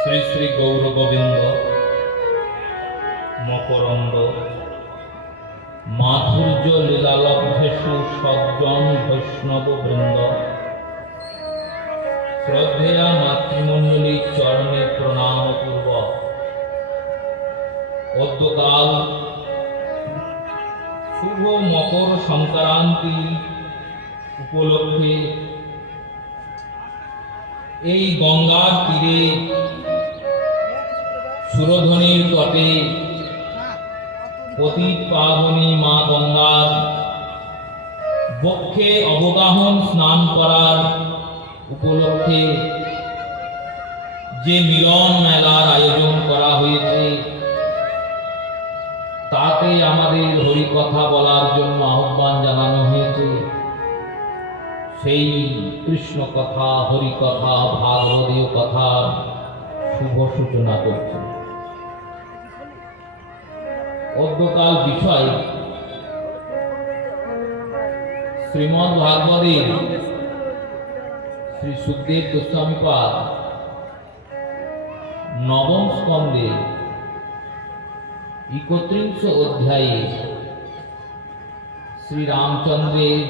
শ্রী শ্রী গৌর গোবিন্দ মকরন্দ মাধুর্য লীলালব্ধেষু সজ্জন বৈষ্ণব বৃন্দ শ্রদ্ধেয়া মাতৃমণ্ডলী চরণে প্রণাম পূর্বক অদ্যকাল শুভ মকর সংক্রান্তি উপলক্ষে এই গঙ্গার তীরে সুরধনির তটে পতিত পাবনী মা গঙ্গার বক্ষে অবগাহন স্নান করার উপলক্ষে যে মিলন মেলার আয়োজন করা হয়েছে তাতে আমাদের হরিকথা বলার জন্য আহ্বান জানানো হয়েছে। সেই কৃষ্ণ কথা হরিকথা ভাগবতীয় কথার শুভ সূচনা করছে। অদ্যকাল বিষয় শ্রীমদ্ ভাগবতের শ্রী সুখদেব গোস্বামীপাদ নবম স্কন্ধে 31 অধ্যায়ে শ্রী রামচন্দ্রের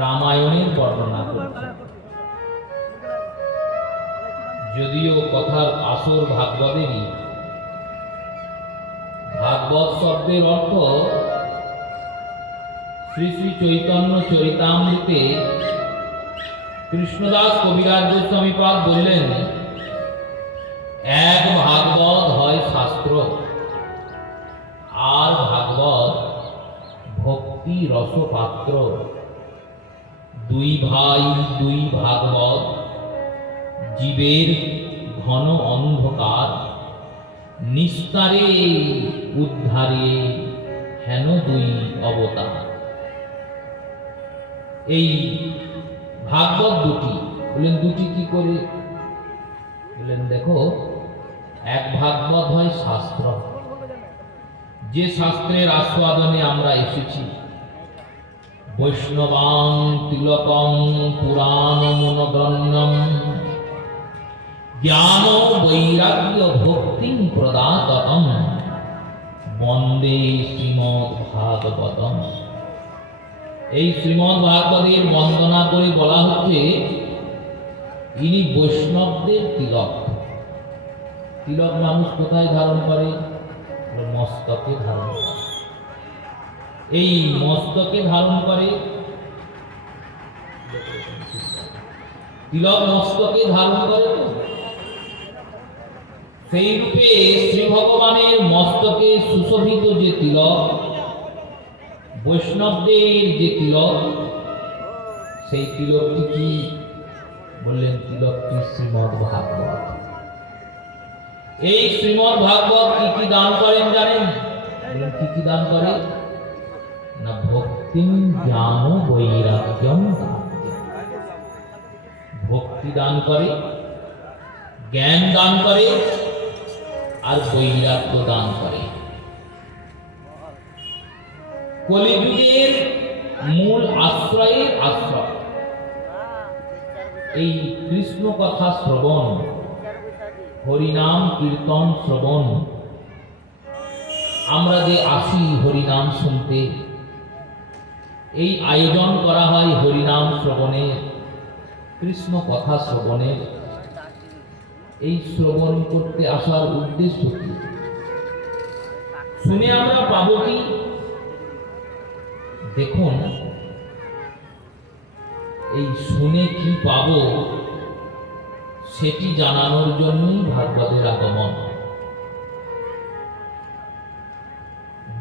রামায়ণের বর্ণনা করছেন। যদিও কথার আসর ভাগবতেরই, ভাগবত শব্দের অর্থ শ্রী শ্রী চৈতন্য চরিতামৃতে কৃষ্ণদাস কবিরাজ গোস্বামীপাদ বললেন, এক ভাগবত হয় শাস্ত্র, আর ভাগবত ভক্তি রসপাত্র। দুই ভাই দুই ভাগবত, জীবের ঘন অন্ধকার, নিস্তারে উদ্ধারে হেন দুই অবতার। এই ভাগবত দুটি, বললেন দুটি কি করে? বললেন দেখো, এক ভাগবত হয় শাস্ত্র, যে শাস্ত্রের আস্বাদনে আমরা এসেছি। বৈষ্ণবাং তিলকং পুরাণ মনোগ্রন্থম জ্ঞান বৈরাগ্য ভক্তি প্রদাততম বন্দে শ্রীমদ্ ভাগবতম। এই শ্রীমদ্ ভাগবতের বন্দনা করে বলা হচ্ছে, ইনি বৈষ্ণবদের তিলক। তিলক মানুষ কোথায় ধারণ করে? মস্তকে ধারণ করে। এই মস্তকে ধারণ করে, তিলক মস্তকে ধারণ করে। তো সেই রূপে শ্রী ভগবানের মস্তকে সুশোভিত যে তিলক, বৈষ্ণবদের যে তিলক, সেই তিলকটি কি? বললেন তিলকটি শ্রীমদ্ ভাগবত। এই শ্রীমদ্ ভাগবত কি কি দান করেন জানেন? কি কি দান করে? না ভক্তি জ্ঞান বৈরাগ্যম। ভক্তি দান করে, জ্ঞান দান করে, আর বৈরাগ্য দান করে। কলিযুগের মূল আশ্রয়ের আশ্রয় এই কৃষ্ণ কথা শ্রবণ, হরিনাম কীর্তন শ্রবণ। আমরা যে আসি হরিনাম শুনতে, এই আয়োজন করা হয় হরিনাম শ্রবণের, কৃষ্ণ কথা শ্রবণের। এই শ্রবণ করতে আসার উদ্দেশ্য কি? শুনে আমরা পাবো কি? দেখুন, এই শুনে কি পাবো সেটি জানানোর জন্যই ভাগবতের আগমন।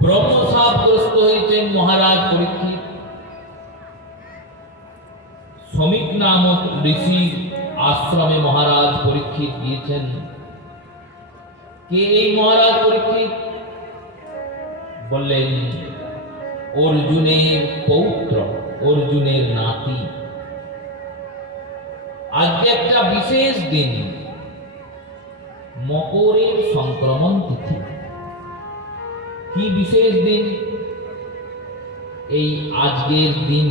ব্রহ্মশাপগ্রস্ত হয়েছেন মহারাজ পরীক্ষিত। শমিক নামক ঋষির আশ্রমে মহারাজ পরীক্ষিত গিয়েছেন। কে এই মহারাজ পরীক্ষিত? বললেন অর্জুনের পৌত্র, অর্জুনের নাতি। আজকে একটা বিশেষ দিন, মকরের সংক্রমণ তিথি। কি বিশেষ দিন? এই আজকের দিন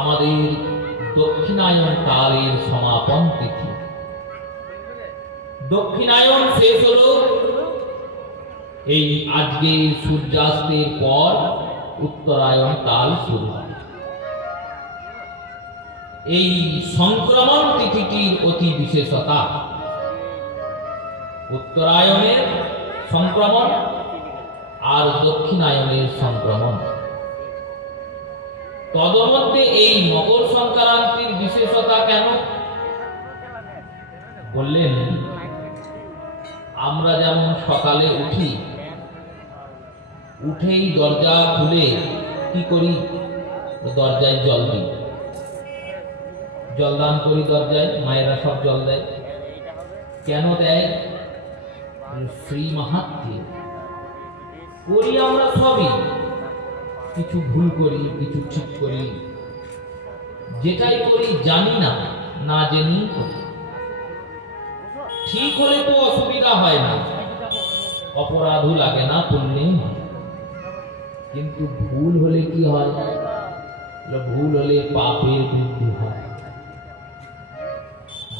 আমাদের দক্ষিণায়ন কালের সমাপন তিথি। দক্ষিণায়ন শেষ হলো এই আজকে সূর্যাস্তের পর উত্তরায়ণ কাল শুরু হয়। এই সংক্রমণ তিথিটির অতি বিশেষতা, উত্তরায়ণের সংক্রমণ আর দক্ষিণায়নের সংক্রমণ। তদমধ্যে এই মকর সংক্রান্তির বিশেষতা কেন? বললেন, আমরা যেমন সকালে উঠি, উঠেই দরজা খুলে কি করি? দরজায় জল দিই, জলদান করি দরজায়। মায়েরা সব জল দেয়। কেন দেয়? শ্রী মাহাত্ম্যে করি আমরা সবই। কিছু ভুল করি, কিছু ঠিক করি, যেটাই করি জানি না, না জেনেই করি। ঠিক হলে তো অসুবিধা হয় না, অপরাধও লাগে না, পুণ্যেই হয়। কিন্তু ভুল হলে কি হয়? ভুল হলে পাপের বৃদ্ধি হয়।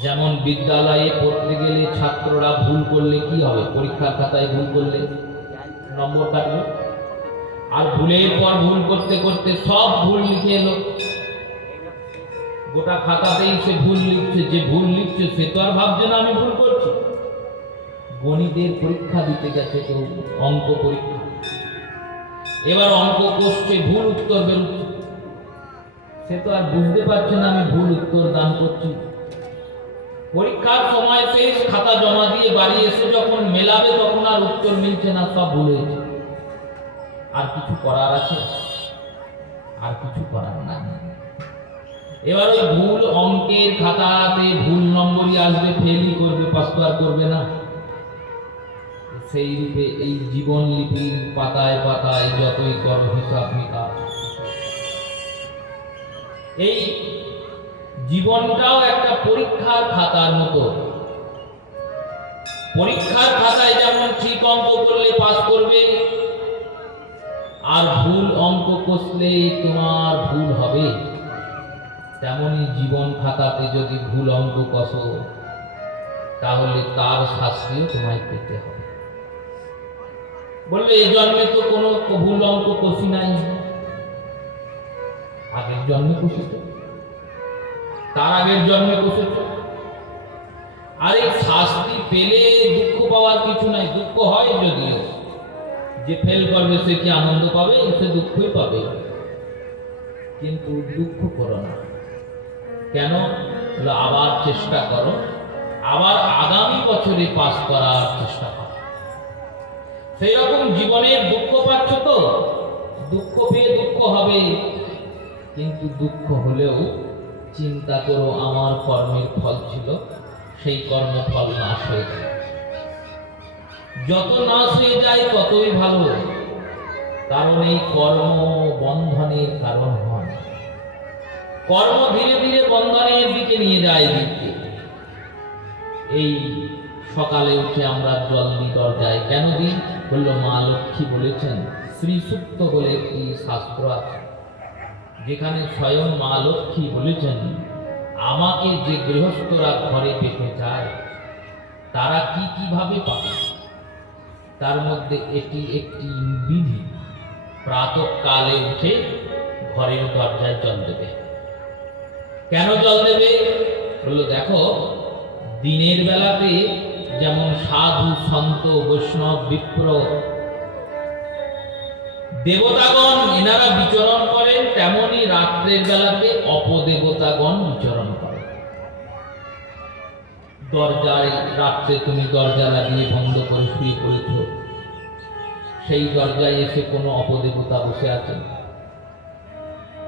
যেমন বিদ্যালয়ে পড়তে গেলে ছাত্ররা ভুল করলে কি হবে, পরীক্ষার খাতায় ভুল করলে নম্বর কাটবে। আর ভুলের পর ভুল করতে করতে সব ভুল লিখে এলো, গোটা খাতাতেই সে ভুল লিখছে। যে ভুল লিখছে সে তো আর ভাবছে না আমি ভুল করছি। গণিতের পরীক্ষা দিতে গেছে কেউ, অঙ্ক পরীক্ষা, এবার অঙ্ক কষছে, ভুল উত্তর বেরোচ্ছে, সে তো আর বুঝতে পারছে না আমি ভুল উত্তর দান করছি। পরীক্ষার সময় শেষ, খাতা জমা দিয়ে বাড়ি এসে যখন মেলাবে তখন আর উত্তর মিলছে না, সব ভুল হয়েছে। আর কিছু করার আছে? আর কিছু করার নাই। এবার ওই ভুল অঙ্কের খাতাতে ভুল নম্বরই আসবে, ফেলই করবে, পাস তো আর করবে না। সেই রূপে এই জীবন লিপির পাতায় পাতায় যতই করো হিসাব নিকাশ, এই জীবনটাও একটা পরীক্ষার খাতার মতো। পরীক্ষার খাতায় যেমন ঠিক অঙ্ক করলে পাস করবে, আর ভুল অঙ্ক কষলে তোমার ভুল হবে, তেমনি জীবন খাতাতে যদি ভুল অঙ্ক কষো তাহলে তার শাস্তিও তোমায় পেতে হবে। বলবে এ জন্মে তো কোনো ভুল অঙ্ক কষি নাই, আগের জন্মে কষেছ, তার আগের জন্মে কষেছ। আর এই শাস্তি পেলে দুঃখ পাওয়ার কিছু নাই। দুঃখ হয় যদিও, যে ফেল করবে সে কি আনন্দ পাবে? সে দুঃখই পাবে, কিন্তু দুঃখ করো না। কেন? আবার চেষ্টা করো, আবার আগামী বছরে পাস করার চেষ্টা করো। সেই রকম জীবনের দুঃখ পাচ্ছ তো, দুঃখ পেয়ে দুঃখ হবে, কিন্তু দুঃখ হলেও চিন্তা করো আমার কর্মের ফল ছিল, সেই কর্মফল নাশ হয়ে যায়। যত নাশ হয়ে যায় ততই ভালো, কারণ এই কর্ম বন্ধনের কারণ হয়। কর্ম ধীরে ধীরে বন্ধনের দিকে নিয়ে যায় দিকে। এই সকালে উঠে আমরা জল দিই দরজায়, কেন দিই? বললো মা লক্ষ্মী বলেছেন। শ্রী সূক্ত বলে একটি শাস্ত্র আছে, যেখানে স্বয়ং মা লক্ষ্মী বলেছেন আমাকে যে গৃহস্থরা ঘরে পেতে চায় তারা কি কিভাবে পাবে, তার মধ্যে এটি একটি বিধি। প্রাতঃকালে উঠে ঘরের দরজায় জল দেবে। কেন জল দেবে? বললো দেখো, দিনের বেলাতে যেমন সাধু সন্ত বৈষ্ণব বিপ্র দেবতাগণ এনারা বিচরণ করেন, তেমনি রাত্রের বেলাতে অপদেবতাগণ বিচরণ করেন। দরজায় রাত্রে তুমি দরজা লাগিয়ে বন্ধ করে শুয়ে পড়েছ, সেই দরজায় এসে কোনো অপদেবতা বসে আছেন,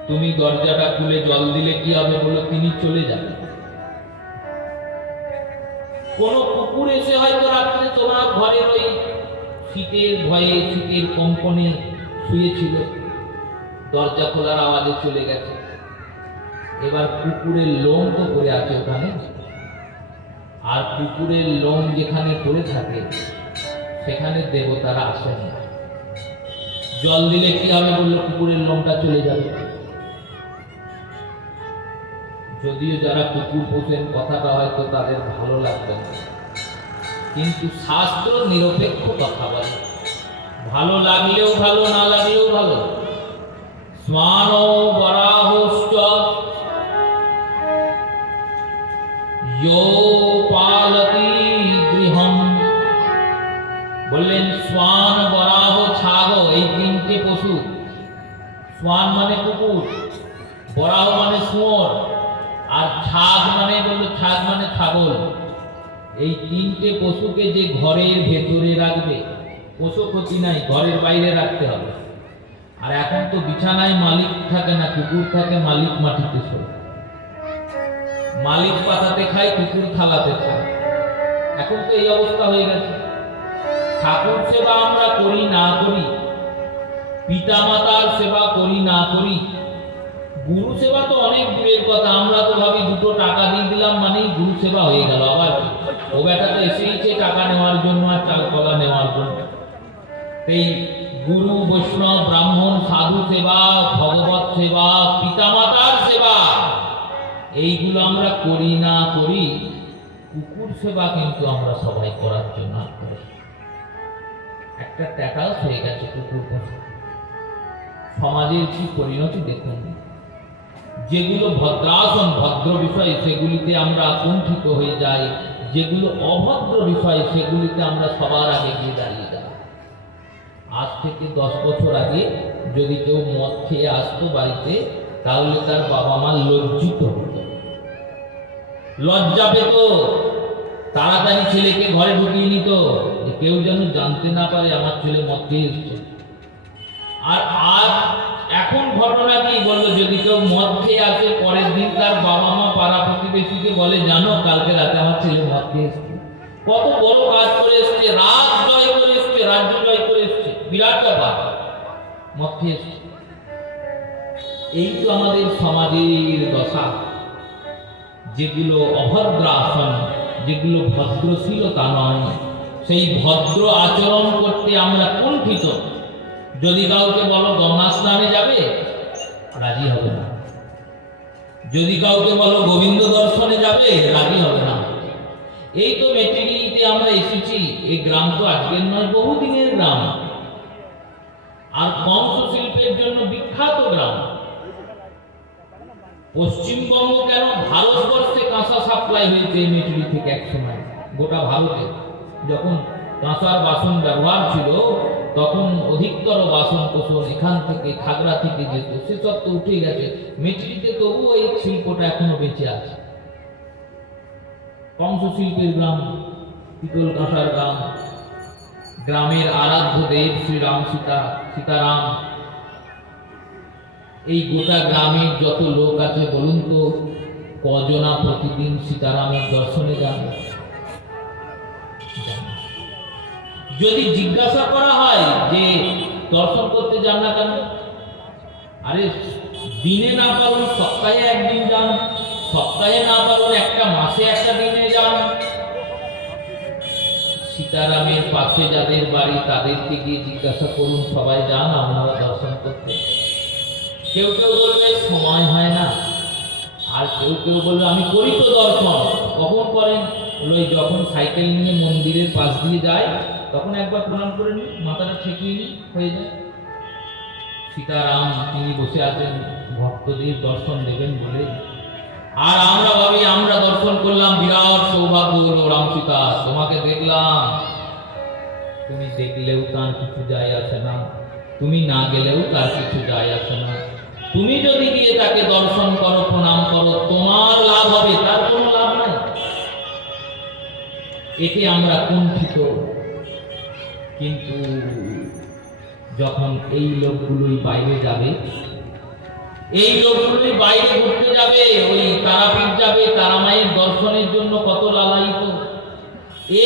তুমি দরজাটা খুলে জল দিলে কি হবে? বলো তিনি চলে যাবেন। কোন কুকুর এসে হয়তো রাত্রে তোমার ঘরের ওই শীতের ভয়ে, শীতের কম্পনে শুয়েছিল, দরজা খোলার আওয়াজে চলে গেছে। এবার কুকুরের লোম তো পড়ে আছে ওখানে, আর কুকুরের লোম যেখানে পড়ে থাকে সেখানে দেবতারা আসেন না। জল দিলে কি হবে? বললো কুকুরের লোমটা চলে যাবে। যদিও যারা কুকুর পোষেন কথাটা হয়তো তাদের ভালো লাগবে না, কিন্তু শাস্ত্র নিরপেক্ষ কথা বলে, ভালো লাগলেও ভালো, না লাগলেও ভালো। স্মান বরাহশ্চ ইয়ো পালতি গৃহম। বললেন স্বান, বরাহ, ছাগ, এই তিনটে পশু। স্বান মানে কুকুর, বরাহ মানে শুয়োর, আর ছাগ মানে, বললো ছাগ মানে ছাগল। এই তিনটে পশুকে যে ঘরের ভেতরে রাখবে, পশু ক্ষতি নাই, ঘরের বাইরে রাখতে হবে। আর এখন তো বিছানায় মালিক থাকে না, কুকুর থাকে, মালিক মাটিতে শোয়। মালিক পাতাতে খায়, কুকুর থালাতে খায়। এখন তো এই অবস্থা হয়ে গেছে। ঠাকুর সেবা আমরা করি না করি, পিতা মাতার সেবা করি না করি, গুরু সেবা তো অনেক দূরের কথা। আমরা তো ভাবি দুটো টাকা দিয়ে দিলাম মানেই গুরু সেবা হয়ে গেল। আবার ও বেটা তো এসেইছে টাকা নেওয়ার জন্য আর চাল কলা নেওয়ার জন্য। এই গুরু, বৈষ্ণব, ব্রাহ্মণ, সাধু সেবা, ভগবত সেবা, পিতা মাতার সেবা, এইগুলো আমরা করি না করি, সেবা কিন্তু আমরা সবাই করার জন্য আগ্রহী। একটা ট্যাটাস হয়ে গেছে কুকুর পোষা। সমাজের কি পরিণতি দেখুন। যেগুলো ভদ্রাসন ভদ্র বিষয় সেগুলিতে আমরা কুণ্ঠিত হয়ে যাই, যেগুলো অভদ্র বিষয় সেগুলিতে আমরা সবার আগে গিয়ে দাঁড়িয়ে যাই। আজ থেকে 10 বছর আগে যদি কেউ মদ খেয়ে আসতো বাড়িতে, তাহলে তার বাবা মা লজ্জিত হতো, লজ্জা পেত, তাড়াতাড়ি ছেলেকে ঘরে ঢুকিয়ে নিত, যে কেউ যেন জানতে না পারে আমার ছেলে মদ খেয়ে এসছে। আর আজ এখন ঘটনা কি বললো, যদি কেউ মদ খেয়ে আসে পরের দিন তার বাবা মা পাড়া প্রতিবেশীকে বলে, জানো কালকে রাতে আমার ছেলে মদ খেয়ে এসছে। কত বড় কাজ করে এসছে, রাত জয় করে এসছে, রাজ্য জয় করে এসছে, বিরাট ব্যাপার, মদ খেয়ে এসছে। এই তো আমাদের সমাজের দশা। যেগুলো অভদ্র আসন, যেগুলো ভদ্রশীলতা নয়, সেই ভদ্র আচরণ করতে আমরা কুণ্ঠিত। যদি কাউকে বলো গঙ্গা স্নানে যাবে, রাজি হবে না। যদি কাউকে বলো গোবিন্দ দর্শনে যাবে, রাজি হবে না। এই তো মেটিরিতে আমরা এসেছি। এই গ্রাম তো আজকের নয়, বহুদিনের গ্রাম, আর কংস শিল্পের জন্য বিখ্যাত গ্রাম। পশ্চিমবঙ্গ কেন, ভারতবর্ষে কাঁসা সাপ্লাই হয়েছে এই মেটিরি থেকে এক সময়। গোটা ভারতে যখন কাঁসার বাসন ব্যবহার ছিল, তখন অধিকতর বাসন কোসন এখান থেকে খাগড়া থেকে যেত, সেসব তো উঠে গেছে। মেটিরিতে তবুও এই শিল্পটা এখনো বেঁচে আছে। কংস শিল্পের গ্রাম, পিতল কাঁসার গ্রাম, গ্রামের আরাধ্য দেব শ্রীরাম সীতারাম। এই গোটা গ্রামের যত লোক আছে বলুন তো, কজনা প্রতিদিন সীতারামের দর্শনে যান? যদি জিজ্ঞাসা করা হয় যে দর্শন করতে যান না কেন, আরে দিনে না পারুন সপ্তাহে একদিন যান, সপ্তাহে না পারুন একটা মাসে একটা দিনে যান। সীতারামের পাশে যাদের বাড়ি তাদেরকে গিয়ে জিজ্ঞাসা করুন, সবাই যান আপনারা দর্শন করতে? কেউ কেউ বলবে সময় হয় না, আর কেউ কেউ বলবে আমি করি তো দর্শন। কখন করেন? ওই যখন সাইকেল নিয়ে মন্দিরের পাশ দিয়ে যায়, তখন একবার প্রণাম করে নি, মাথাটা ঠেকিয়ে নি, হয়ে যায়। সীতারাম তিনি বসে আছেন ভক্তদের দর্শন দেবেন বলে। আর আমরা ভাবি আমরা দর্শন করলাম, বিরাট সৌভাগ্য হলো, রাম সীতা তোমাকে দেখলাম। তুমি দেখলেও তার কিছু যায় আসে না, তুমি না গেলেও তার কিছু যায় আসে না। তুমি যদি গিয়ে তাকে দর্শন করো, প্রণাম করো, তোমার লাভ হবে, তার কোনো লাভ নাই। এতে আমরা কুণ্ঠিত। কিন্তু যখন এই লোকগুলোই বাইরে যাবে, এই লোকগুলোই বাইরে ঘুরতে যাবে, ওই তারাপীঠ যাবে, তারা মায়ের দর্শনের জন্য কত লালায়িত।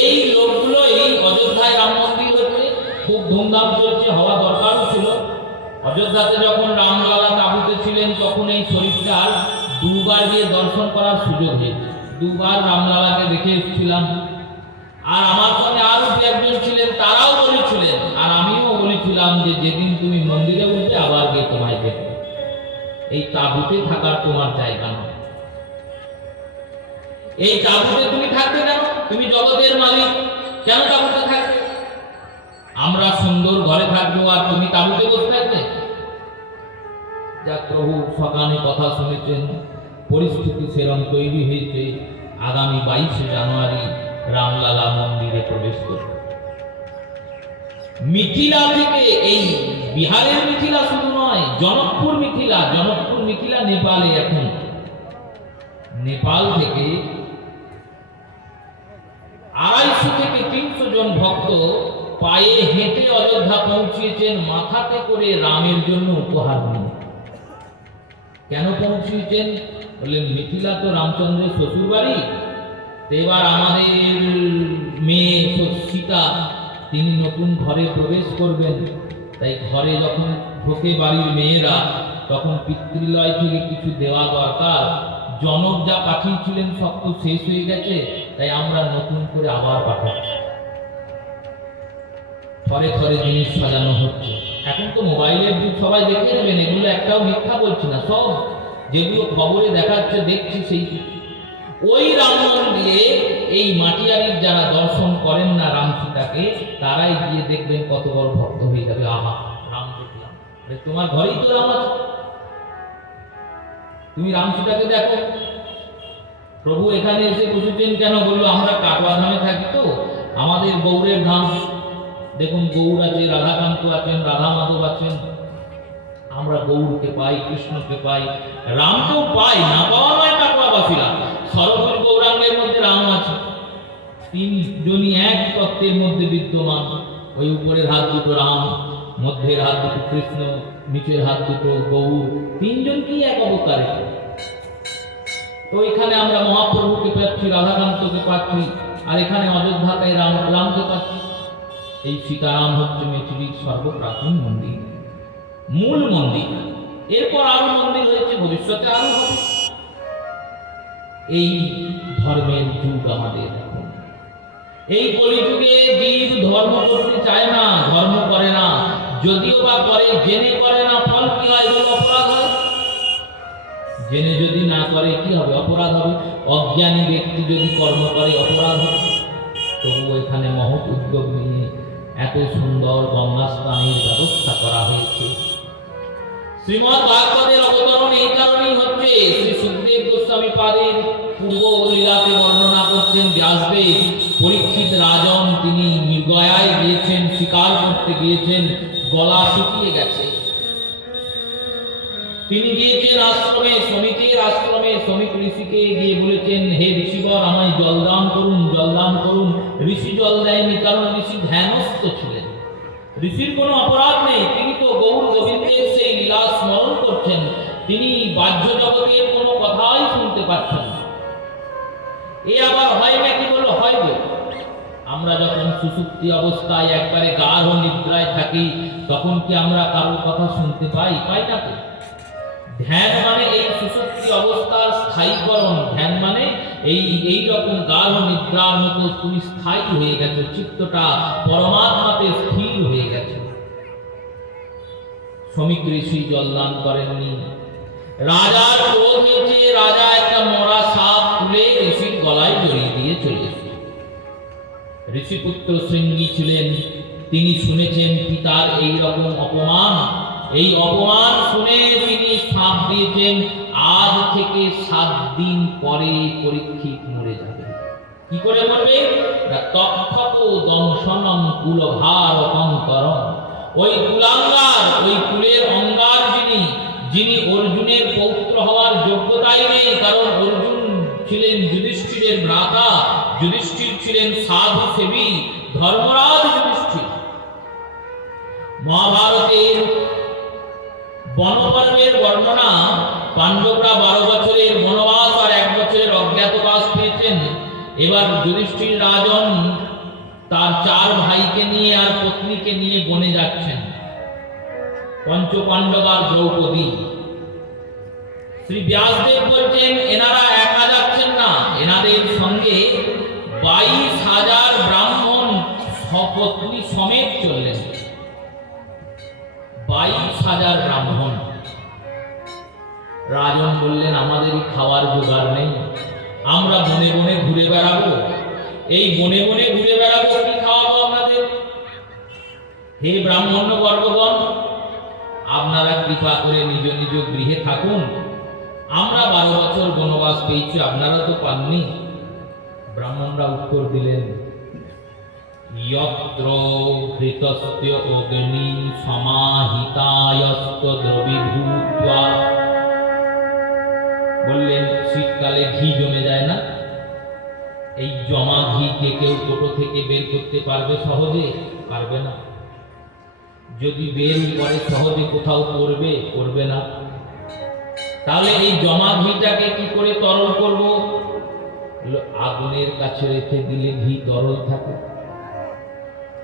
এই লোকগুলো এই অযোধ্যায় রাম মন্দির হচ্ছে, খুব ধুমধাম চলছে, হওয়া দরকারও ছিল। অযোধ্যাতে যখন রামলালা তাঁবুতে ছিলেন, তখন এই শরীরটার দুবার গিয়ে দর্শন করার সুযোগ হয়েছে। দুবার রামলালাকে দেখে এসেছিলাম। আর আমার সঙ্গে আরো একজন ছিলেন, তারাও বলেছিলেন, আর আমিও বলেছিলাম যে যেদিন তুমি মন্দিরে উঠবে আবার গিয়ে তোমায় দেখবে। এই তাঁবুতে থাকার তোমার জায়গা নয়। এই তাঁবুতে তুমি থাকবে কেন? তুমি জগতের মালিক, কেন তাঁবুতে থাকবে? আমরা সুন্দর ঘরে থাকবো আর তুমি তাঁবুতে বসে থাকবে? যা প্রভু সকালে কথা শুনেছেন, পরিস্থিতি সেরকম তৈরি হয়েছে। আগামী 22শে জানুয়ারি রামলালা মন্দিরে প্রবেশ করবে। মিথিলা থেকে, এই বিহারের মিথিলা শুধু নয়, জনকপুর মিথিলা, জনকপুর মিথিলা নেপালে। এখন নেপাল থেকে 250 থেকে 300 জন ভক্ত পায়ে হেঁটে অযোধ্যা পৌঁছিয়েছেন, মাথাতে করে রামের জন্য উপহার নিয়ে। কেন পৌঁছিয়েছেন? বললেন মিথিলা তো রামচন্দ্রের শ্বশুর বাড়ি, এবার আমাদের মেয়ে সীতা তিনি নতুন ঘরে প্রবেশ করবেন, তাই ঘরে যখন ঢোকে বাড়ির মেয়েরা, তখন পিতৃলয় থেকে কিছু দেওয়া দরকার। জনক যা পাঠিয়েছিলেন সব তো শেষ হয়ে গেছে, তাই আমরা নতুন করে আবার পাঠাচ্ছি। থরে থরে জিনিস সাজানো হচ্ছে। এখন তো মোবাইলের যুগ, সবাই দেখে নেবেন, এগুলো একটাও মিথ্যা বলছি না, সব যেগুলো খবরে দেখাচ্ছে দেখছি সেই। ওই রাম মন্দিরে এই মাটিয়ারির যারা দর্শন করেন না রাম সীতাকে, তারাই গিয়ে দেখবেন কত বড় ভক্ত হয়ে যাবে। আহা, রাম দেখলাম। তোমার ঘরেই তো রাম আছে, তুমি রাম সীতাকে দেখো। প্রভু এখানে এসে বসেছেন কেন? বললো আমরা কাটোয়া ধামে থাকি তো, আমাদের গৌরের ধাম। দেখুন, গৌর আছে, রাধাকান্ত আছেন, রাধা মাধব আছেন। আমরা গৌরকে পাই, কৃষ্ণকে পাই, রামকেও পাই, না পাওয়া নয় কাটোয়াবাসীরা। সরভুজ গৌরাঙ্গের মধ্যে রাম আছে, তিনজনই এক তত্ত্বের মধ্যে বিদ্যমান। ওই উপরের হাত দুটো রাম, মধ্যের হাত দুটো কৃষ্ণ, নিচের হাত দুটো গৌর, তিনজনকেই এক অবতারে। তো এখানে আমরা মহাপ্রভুকে পাচ্ছি, রাধাকান্তকে পাচ্ছি, আর এখানে অযোধ্যাতে রামকে পাচ্ছি। এই সীতারাম হচ্ছে মেচুরির সর্বপ্রাচীন মন্দির, মূল মন্দির। এরপর আরো মন্দির হয়েছে, ভবিষ্যতে আরো হবে। এই ধর্মের যুগ আমাদের। এই কলিযুগে জীব ধর্ম করতে চায় না, ধর্ম করে না, যদিও বা করে জেনে করে না। ফল কি হয়? অপরাধ হয়। জেনে যদি না করে কি হবে? অপরাধ হবে। অজ্ঞানী ব্যক্তি যদি কর্ম করে অপরাধ হবে। তবু এখানে মহৎ উদ্যোগ নিয়ে এত সুন্দর গঙ্গা স্নানের ব্যবস্থা করা হয়েছে। শ্রীমদ ভাগবতের অবতরণ এই কারণেই হচ্ছে, শ্রী সুখদেব গোস্বামী পাদের পূর্ব লীলাতে বর্ণনা করছেন ব্যাসদেব। পরীক্ষিত রাজন তিনি মৃগয়ায় গিয়েছেন, শিকার করতে গিয়েছেন, গলা শুকিয়ে গেছে। তিনি গিয়েছেন আশ্রমে, শ্রমিকের আশ্রমে। শ্রমিক ঋষিকে গিয়ে বলেছেন, হে ঋষিবর, আমায় জলদান করুন, জলদান করুন। ঋষি জল দেয়নি, কারণ ঋষি ধ্যানস্থ ছিলেন। ঋষির কোনো অপরাধ নেই, তিনি তো গৌর গোবিন্দের সেই লীলা স্মরণ করছেন। তিনি বাহ্য জগতের কোনো কথাই শুনতে পাচ্ছেন না। এ আবার হয় নাকি? বলল হয় গো। আমরা যখন সুষুপ্তি অবস্থায় একবারে গাঢ় নিদ্রায় থাকি, তখন কি আমরা কারোর কথা শুনতে পাই? পাই না তো। ধ্যান মানে এই সুষুপ্তি অবস্থার স্থায়ীকরণ। ধ্যান মানে এই রকম গাঢ় নিদ্রার মতো তুমি স্থায়ী হয়ে গেছো, চিত্তটা পরমাত্মাতে স্থির হয়ে গেছে। শ্রমিক ঋষি জলদান করেননি। রাজার ক্রোধ হয়েছে, রাজা একটা মরা সাপ তুলে ঋষির গলায় জড়িয়ে দিয়ে চলে এসেছে। ঋষিপুত্র শৃঙ্গী ছিলেন, তিনি শুনেছেন পিতার এই রকম অপমান। এই অপমান শুনে তিনি শাপ দিয়েছেন, আজ থেকে 7 দিন পরে পরীক্ষিত মরে যাবে। কি করে মরবে? না তক্ষক দংশনম কুলভার অঙ্করম। ওই কুলাঙ্গার, ওই কুলের অঙ্গার যিনি অর্জুনের পৌত্র হওয়ার যোগ্যতাই নেই, কারণ অর্জুন ছিলেন যুধিষ্ঠিরের ভ্রাতা, যুধিষ্ঠির ছিলেন সাধু সেবী, ধর্মরাজ যুধিষ্ঠির। মহাভারতের বনপর্বের বর্ণনা, পাণ্ডবরা 12 বছরের বনবাস আর 1 বছরের অজ্ঞাতবাস পেয়েছেন। এবার যুধিষ্ঠির রাজন তার 4 ভাইকে নিয়ে আর পত্নীকে নিয়ে বনে যাচ্ছেন। পঞ্চপাণ্ডব আর দ্রৌপদী। শ্রী ব্যাসদেব বলছেন, এনারা একা যাচ্ছেন না, এনাদের সঙ্গে 22,000 ব্রাহ্মণ সপত্নী সমেত চললেন। 22,000 ব্রাহ্মণ। রাজন বললেন, আমাদের খাওয়ার জোগাড় নেই, আমরা বনে বনে ঘুরে বেড়াবো। এই বনে বনে ঘুরে বেড়াবো, কি খাওয়াবো আপনাদের? হে ব্রাহ্মণ বর্গগণ, আপনারা কৃপা করে নিজ নিজ গৃহে থাকুন। আমরা 12 বছর বনবাস পেয়েছি, আপনারা তো পাননি। ব্রাহ্মণরা উত্তর দিলেন, यत्र घृतस्य अग्नि समाहितायस्त द्रवीभूत्वा। বললেন, শীতকালে ঘি জমে যায় না? এই জমা ঘিকে কেউ কোটো থেকে বের করতে পারবে সহজে? পারবে না। যদি বের করে সহজে কোথাও করবে না। তাহলে এই জমা ঘিটাকে কি করে তরল করব? আগুনের কাছে রেখে দিলে ঘি তরল থাকে।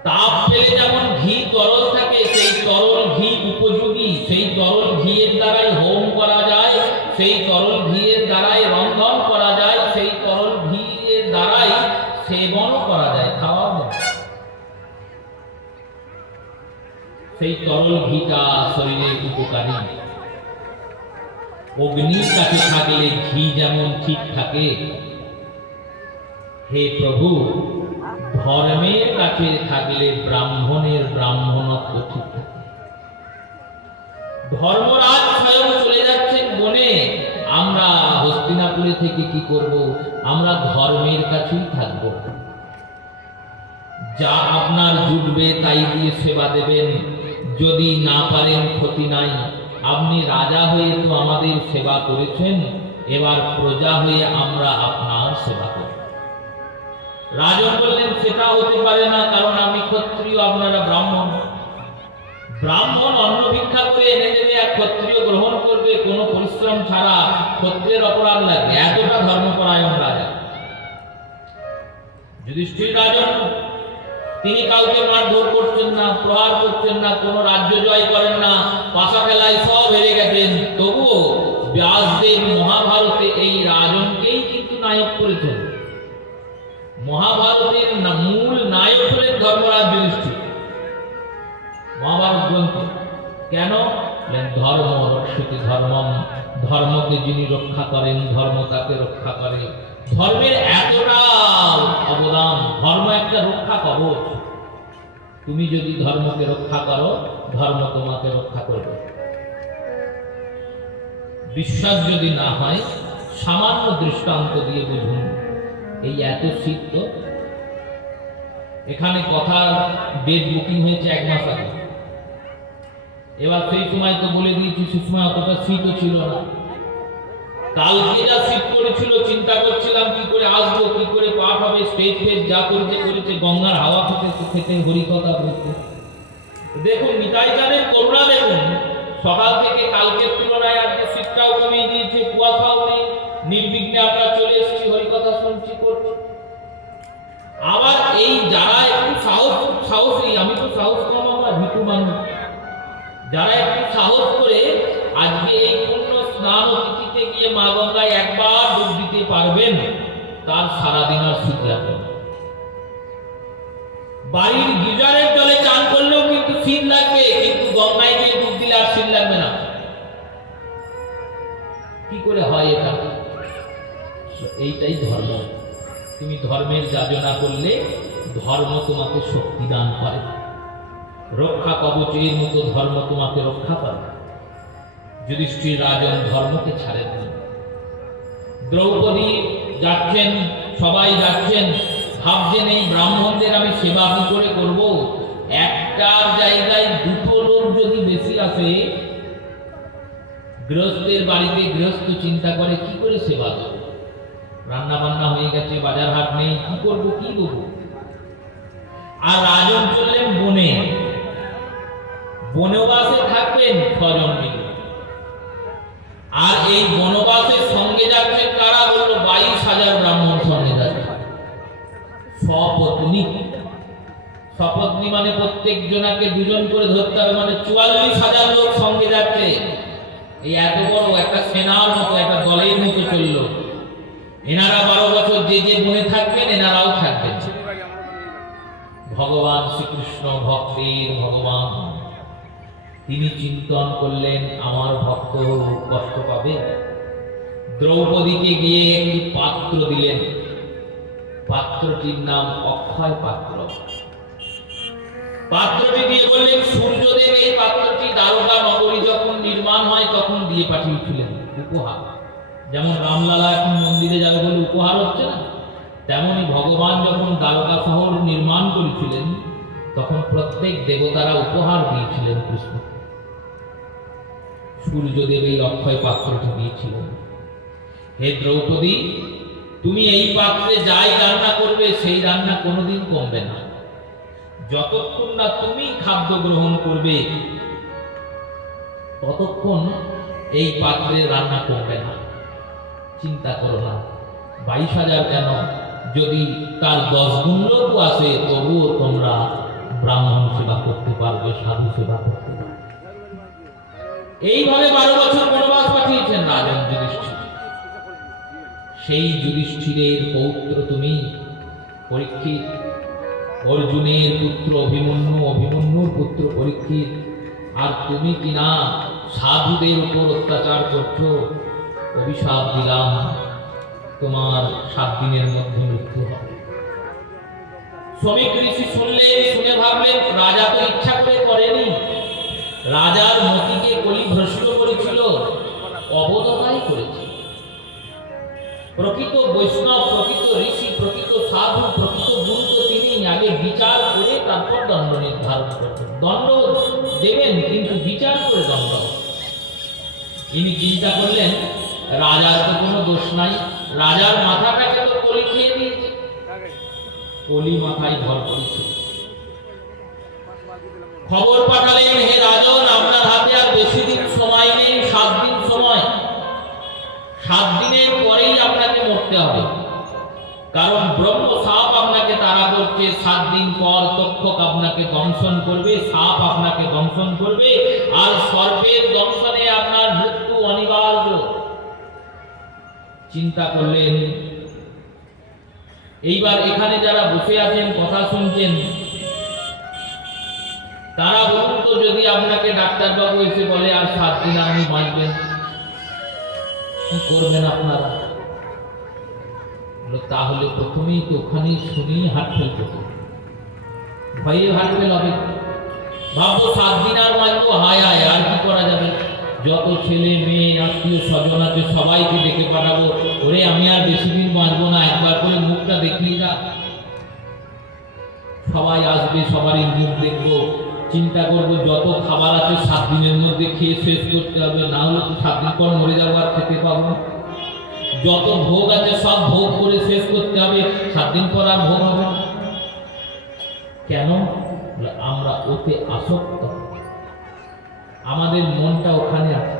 তাপ পেলে যেমন ঘি তরল থাকে, সেই তরল ঘি উপযোগী। সেই তরল ঘিয়ের দ্বারাই হোম করা যায়, সেই তরল ঘিয়ের দ্বারাই রন্ধন করা যায়, সেই তরল ঘিয়ের দ্বারাই সেবন করা যায়, খাওয়া যায়। সেই তরল ঘিটা শরীরের উপকারী। অগ্নির কাছে থাকলে ঘি যেমন ঠিক থাকে, হে প্রভু, ধর্মের কাছে থাকলে ব্রাহ্মণের ব্রাহ্মণত্ব ঠিক থাকে। ধর্মরাজ স্বয়ং চলে যাচ্ছেন বনে, আমরা হস্তিনাপুরে থেকে কি করব? আমরা ধর্মের কাছেই থাকব। যা আপনার জুটবে তাই দিয়ে সেবা দেবেন, যদি না পারেন ক্ষতি নাই। আপনি রাজা হয়ে তো আমাদের সেবা করেছেন, এবার প্রজা হয়ে আমরা আপনার সেবা করব। রাজন বললেন, সেটা হতে পারে না, কারণ আমি ক্ষত্রিয়, আপনারা ব্রাহ্মণ। ব্রাহ্মণ অন্ন ভিক্ষা করে এনে দেবে আর ক্ষত্রিয় গ্রহণ করবে কোনো পরিশ্রম ছাড়া, ক্ষত্রিয়ের অপরাধ লাগবে। এতটা ধর্মপরায়ণ রাজা যুধিষ্ঠির রাজন। তিনি কাউকে মারধর করছেন না, প্রহার করছেন না, কোনো রাজ্য জয় করেন না, পাশা খেলায় সব হেরে গেছেন। তবুও ব্যাসদেব মহাভারতে এই রাজনকেই কিন্তু নায়ক করেছেন। মহাভারতের মূল নায়ক হলেন ধর্মরাজ যুধিষ্ঠির। মহাভারত গ্রন্থ কেন? ধর্ম রক্ষিত ধর্মম, ধর্মকে যিনি রক্ষা করেন ধর্ম তাকে রক্ষা করে। ধর্মের এতটা অবদান, ধর্ম একটা রক্ষা কবচ। তুমি যদি ধর্মকে রক্ষা করো, ধর্ম তোমাকে রক্ষা করবে। বিশ্বাস যদি না হয়, সামান্য দৃষ্টান্ত দিয়ে বুঝুন। এই এত শীত, তো এখানে কথার বেড বুকিং হয়েছে 1 মাস আগে। এবার সেই সময় তো বলে দিয়েছি, সে সময় অতটা শীতও ছিল না। কালকে যা শীত করেছিল, চিন্তা করছিলাম কি করে আসবো, কি করে পাঠ হবে, স্টেজ ফেজ যা করেছে, গঙ্গার হাওয়া খেতে হরিকথা বলতে। দেখুন নিতাই চাঁদের করুণা দেখুন, সকাল থেকে কালকের তুলনায় আজকে শীতটাও কমিয়ে দিয়েছে, কুয়াশাও নেই, নির্বিঘ্নে আমরা চলে এসেছি, হরিকথা শুনছি, করছি। আবার এই যারা একটু সাহসী, আমি তো সাহস কম, আমরা ভীতু মানুষ, যারা একটু সাহস করে আজকে এই পূর্ণ স্নান তিথিতে গিয়ে মা গঙ্গায় একবার ডুব দিতে পারবেন, তার সারাদিন আর শীত লাগবে না। বাড়ির গিজারের জলে চান করলেও কিন্তু শীত লাগবে, কিন্তু গঙ্গায় গিয়ে ডুব দিলে আর শীত লাগবে না। কি করে হয় এটা? এইটাই ধর্ম। তুমি ধর্মের যাজনা করলে ধর্ম তোমাকে শক্তি দান করে, রক্ষা কবচের মতো ধর্ম তোমাকে রক্ষা করে। যুধিষ্ঠির রাজন ধর্মকে ছাড়েন না। দ্রৌপদী যাচ্ছেন, সবাই যাচ্ছেন, ভাবছেন এই ব্রাহ্মণদের আমি সেবা কি করে করবো? একটার জায়গায় 2টো লোক যদি বেশি আসে, গৃহস্থের বাড়িতে গৃহস্থ চিন্তা করে কি করে সেবা দেব, রান্না বান্না হয়ে গেছে, বাজার হাট নেই, কি করবো, কি করবো। আর রাজন চললেন বনে, বনবাসে থাকবেন 6 জন মিলে। আর এই বনবাসের সঙ্গে যাচ্ছেন কারা? বললো 22,000 ব্রাহ্মণ সঙ্গে যাচ্ছে। সপত্নী মানে প্রত্যেক জনাকে 2 জন করে ধরতে হবে, মানে 44,000 লোক সঙ্গে যাচ্ছে। এই এত বড় একটা সেনার মতো, একটা দলের মতো চলল। এনারা 12 বছর যে যে বনে থাকবেন, এনারাও থাকবেন। ভগবান শ্রীকৃষ্ণ ভক্তের ভগবান, তিনি চিন্তন করলেন আমার ভক্ত কষ্ট পাবে। দ্রৌপদীকে গিয়ে একটি পাত্র দিলেন, পাত্রটির নাম অক্ষয় পাত্র। পাত্রটি দিয়ে বললেন, সূর্যদেব এই পাত্রটি দ্বারকা নগরী যখন নির্মাণ হয় তখন দিয়ে পাঠিয়েছিলেন উপহার। যেমন রামলালা এখন মন্দিরে যাবে বলে উপহার হচ্ছে না, তেমনি ভগবান যখন দ্বারকা শহর নির্মাণ করেছিলেন তখন প্রত্যেক দেবতারা উপহার দিয়েছিলেন কৃষ্ণ। সূর্যদেব এই অক্ষয় পাত্রটি দিয়েছিলেন। হে দ্রৌপদী, তুমি এই পাত্রে যাই রান্না করবে সেই রান্না কোনোদিন কমবে না। যতক্ষণ না তুমি খাদ্য গ্রহণ করবে ততক্ষণ এই পাত্রে রান্না করবে না। চিন্তা করো না, 22,000 কেন, যদি তার 10 গুণ লোক আসে তবুও তোমরা ব্রাহ্মণ সেবা করতে পারবে, সাধু সেবা করতে পারবে। এইভাবে 12 বছর বনবাস পাঠিয়েছেন রাজন যুধিষ্ঠির। সেই যুধিষ্ঠিরের পৌত্র তুমি পরীক্ষিত, অর্জুনের পুত্র অভিমন্যু, অভিমন্যুর পুত্র পরীক্ষিত। আর তুমি কিনা সাধুদের উপর অত্যাচার করছো। অভিশাপ দিলাম, তোমার 7 দিনের মধ্যে মৃত্যু হবে। শ্রমিক ঋষি শুনলেন, শুনে ভাবলেন রাজা তো ইচ্ছা করে করেনি, রাজার মতিকে কলি ভ্রষ্ট করেছিল, অবদতাই করেছে। প্রকৃত বৈষ্ণব, প্রকৃত ঋষি, প্রকৃত সাধু, প্রকৃত গুরু তো তিনি আগে বিচার করে তারপর দণ্ড নির্ধারণ করবেন। দণ্ড দেবেন কিন্তু বিচার করে দণ্ড। ইনি চিন্তা করলেন রাজার তো কোনো দোষ নাই, রাজার মাথাটাকে তো কলি খেয়ে দিয়েছে, কলি মাথায় ভর করেছে। খবর পাঠালেন, হে রাজন, আপনার হাতে আর বেশি দিন সময় নেই, 7 দিন সময়। 7 দিনের পরেই আপনাকে মরতে হবে, কারণ ব্রহ্ম সাপ আপনাকে তাড়া করছে। 7 দিন পর তক্ষক আপনাকে দংশন করবে, সাপ আপনাকে দংশন করবে, আর সর্পের দংশনে আপনার মৃত্যু অনিবার্য। চিন্তা করলেন, এইবার এখানে যারা বসে আছেন কথা শুনছেন, তারা বলুন তো, যদি আপনাকে ডাক্তারবাবু এসে বলে আর 7 দিন আপনি বাঁচবেন, কি করবেন আপনারা? তাহলে প্রথমেই তো ওখানেই শুনেই হাত ফেলতে হবে, ভয়ে হাত ফেল হবে। ভাববো 7 দিন আর বাঁচবো, হায় হায় আর কি করা যাবে। যত ছেলে মেয়ে আত্মীয় স্বজন আছে সবাইকে ডেকে পাঠাবো, ওরে আমি আর বেশি দিন বাঁচবো না, একবার করে মুখটা দেখিয়ে যা। সবাই আসবে, সবারই মুখ দেখবো, চিন্তা করবো যত খাবার আছে 7 দিনের মধ্যে খেয়ে শেষ করতে হবে, না হলে তো 7 দিন পর মরে যাবো, আর খেতে পাবো না। যত ভোগ আছে সব ভোগ করে শেষ করতে হবে, 7 দিন পর আর ভোগ হবে না। কেন? আমরা ওতে আসক্ত, আমাদের মনটা ওখানে আছে।